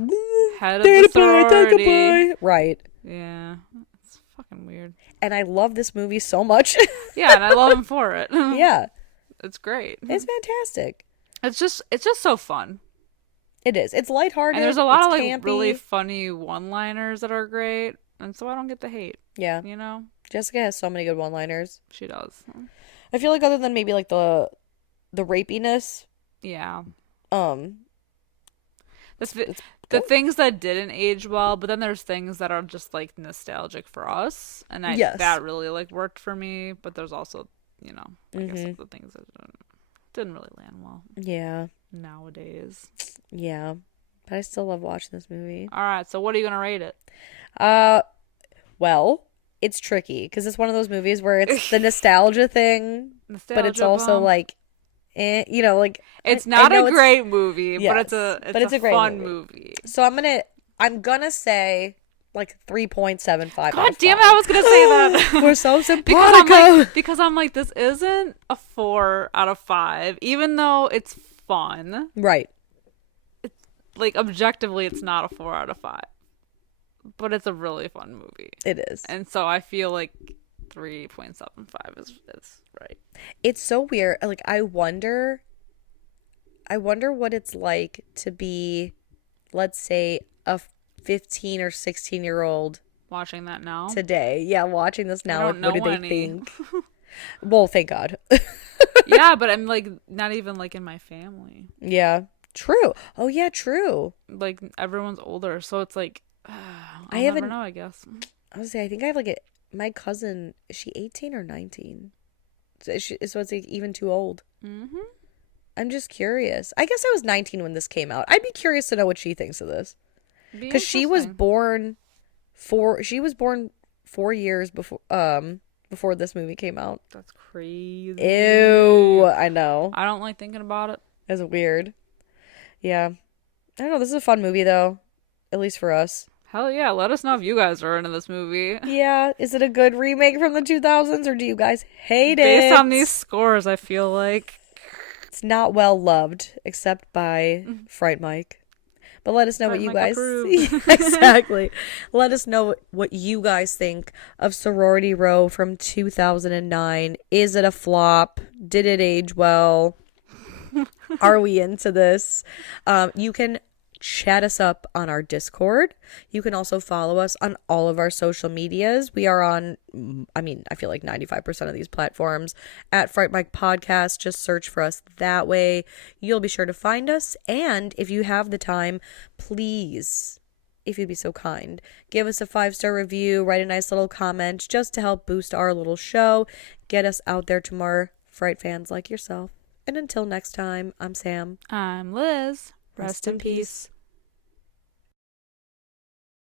head of the sorority. Right. Yeah. It's fucking weird. And I love this movie so much. Yeah, and I love him for it. Yeah. It's great. It's fantastic. It's just so fun. It is. It's lighthearted. And there's a lot of like campy. really funny one-liners that are great, and so I don't get the hate. Yeah. You know? Jessica has so many good one-liners. She does. I feel like other than maybe like the rapiness. Yeah. The things that didn't age well, but then there's things that are just like nostalgic for us, and that really like worked for me. But there's also, you know, I guess the things that didn't really land well. Yeah. Nowadays. Yeah, but I still love watching this movie. All right, so what are you gonna rate it? Well, it's tricky because it's one of those movies where it's the nostalgia thing, but it's also like, you know, like it's not a great movie, yes, but it's a great fun movie. So I'm gonna say like 3.75. God damn it! I was gonna say that. We're so simpatico. because I'm like this isn't a 4 out of 5, even though it's fun. Right. like objectively, it's not a 4 out of 5, but it's a really fun movie. It is. And so I feel like 3.75 is right. It's so weird. Like, I wonder what it's like to be, let's say, a 15 or 16-year-old Watching that now today. Yeah, watching this now. I don't Like, what know do they any. think? Well, thank God. Yeah, but I'm like not even like in my family. Yeah, true. Oh yeah, true. Like everyone's older, so it's like I I'll haven't- never know, I guess. I was say I think I have like my cousin. Is she 18 or 19? So it's like even too old. Mm-hmm. I'm just curious. I guess I was 19 when this came out. I'd be curious to know what she thinks of this, because she was born 4 years before this movie came out. That's crazy. Ew, I know. I don't like thinking about it. That's weird. Yeah. I don't know. This is a fun movie, though. At least for us. Hell yeah, let us know if you guys are into this movie. Yeah. Is it a good remake from the 2000s, or do you guys hate it? Based on these scores, I feel like It's not well loved, except by Fright Mic. But let us know what you guys exactly. Let us know what you guys think of Sorority Row from 2009. Is it a flop? Did it age well? Are we into this? You can chat us up on our Discord. You can also follow us on all of our social medias. We are on, I feel like 95% of these platforms at Fright Mic Podcast. Just search for us that way. You'll be sure to find us. And if you have the time, please, if you'd be so kind, give us a 5-star review, write a nice little comment just to help boost our little show, get us out there to more Fright fans like yourself. And until next time, I'm Sam. I'm Liz. Rest in peace.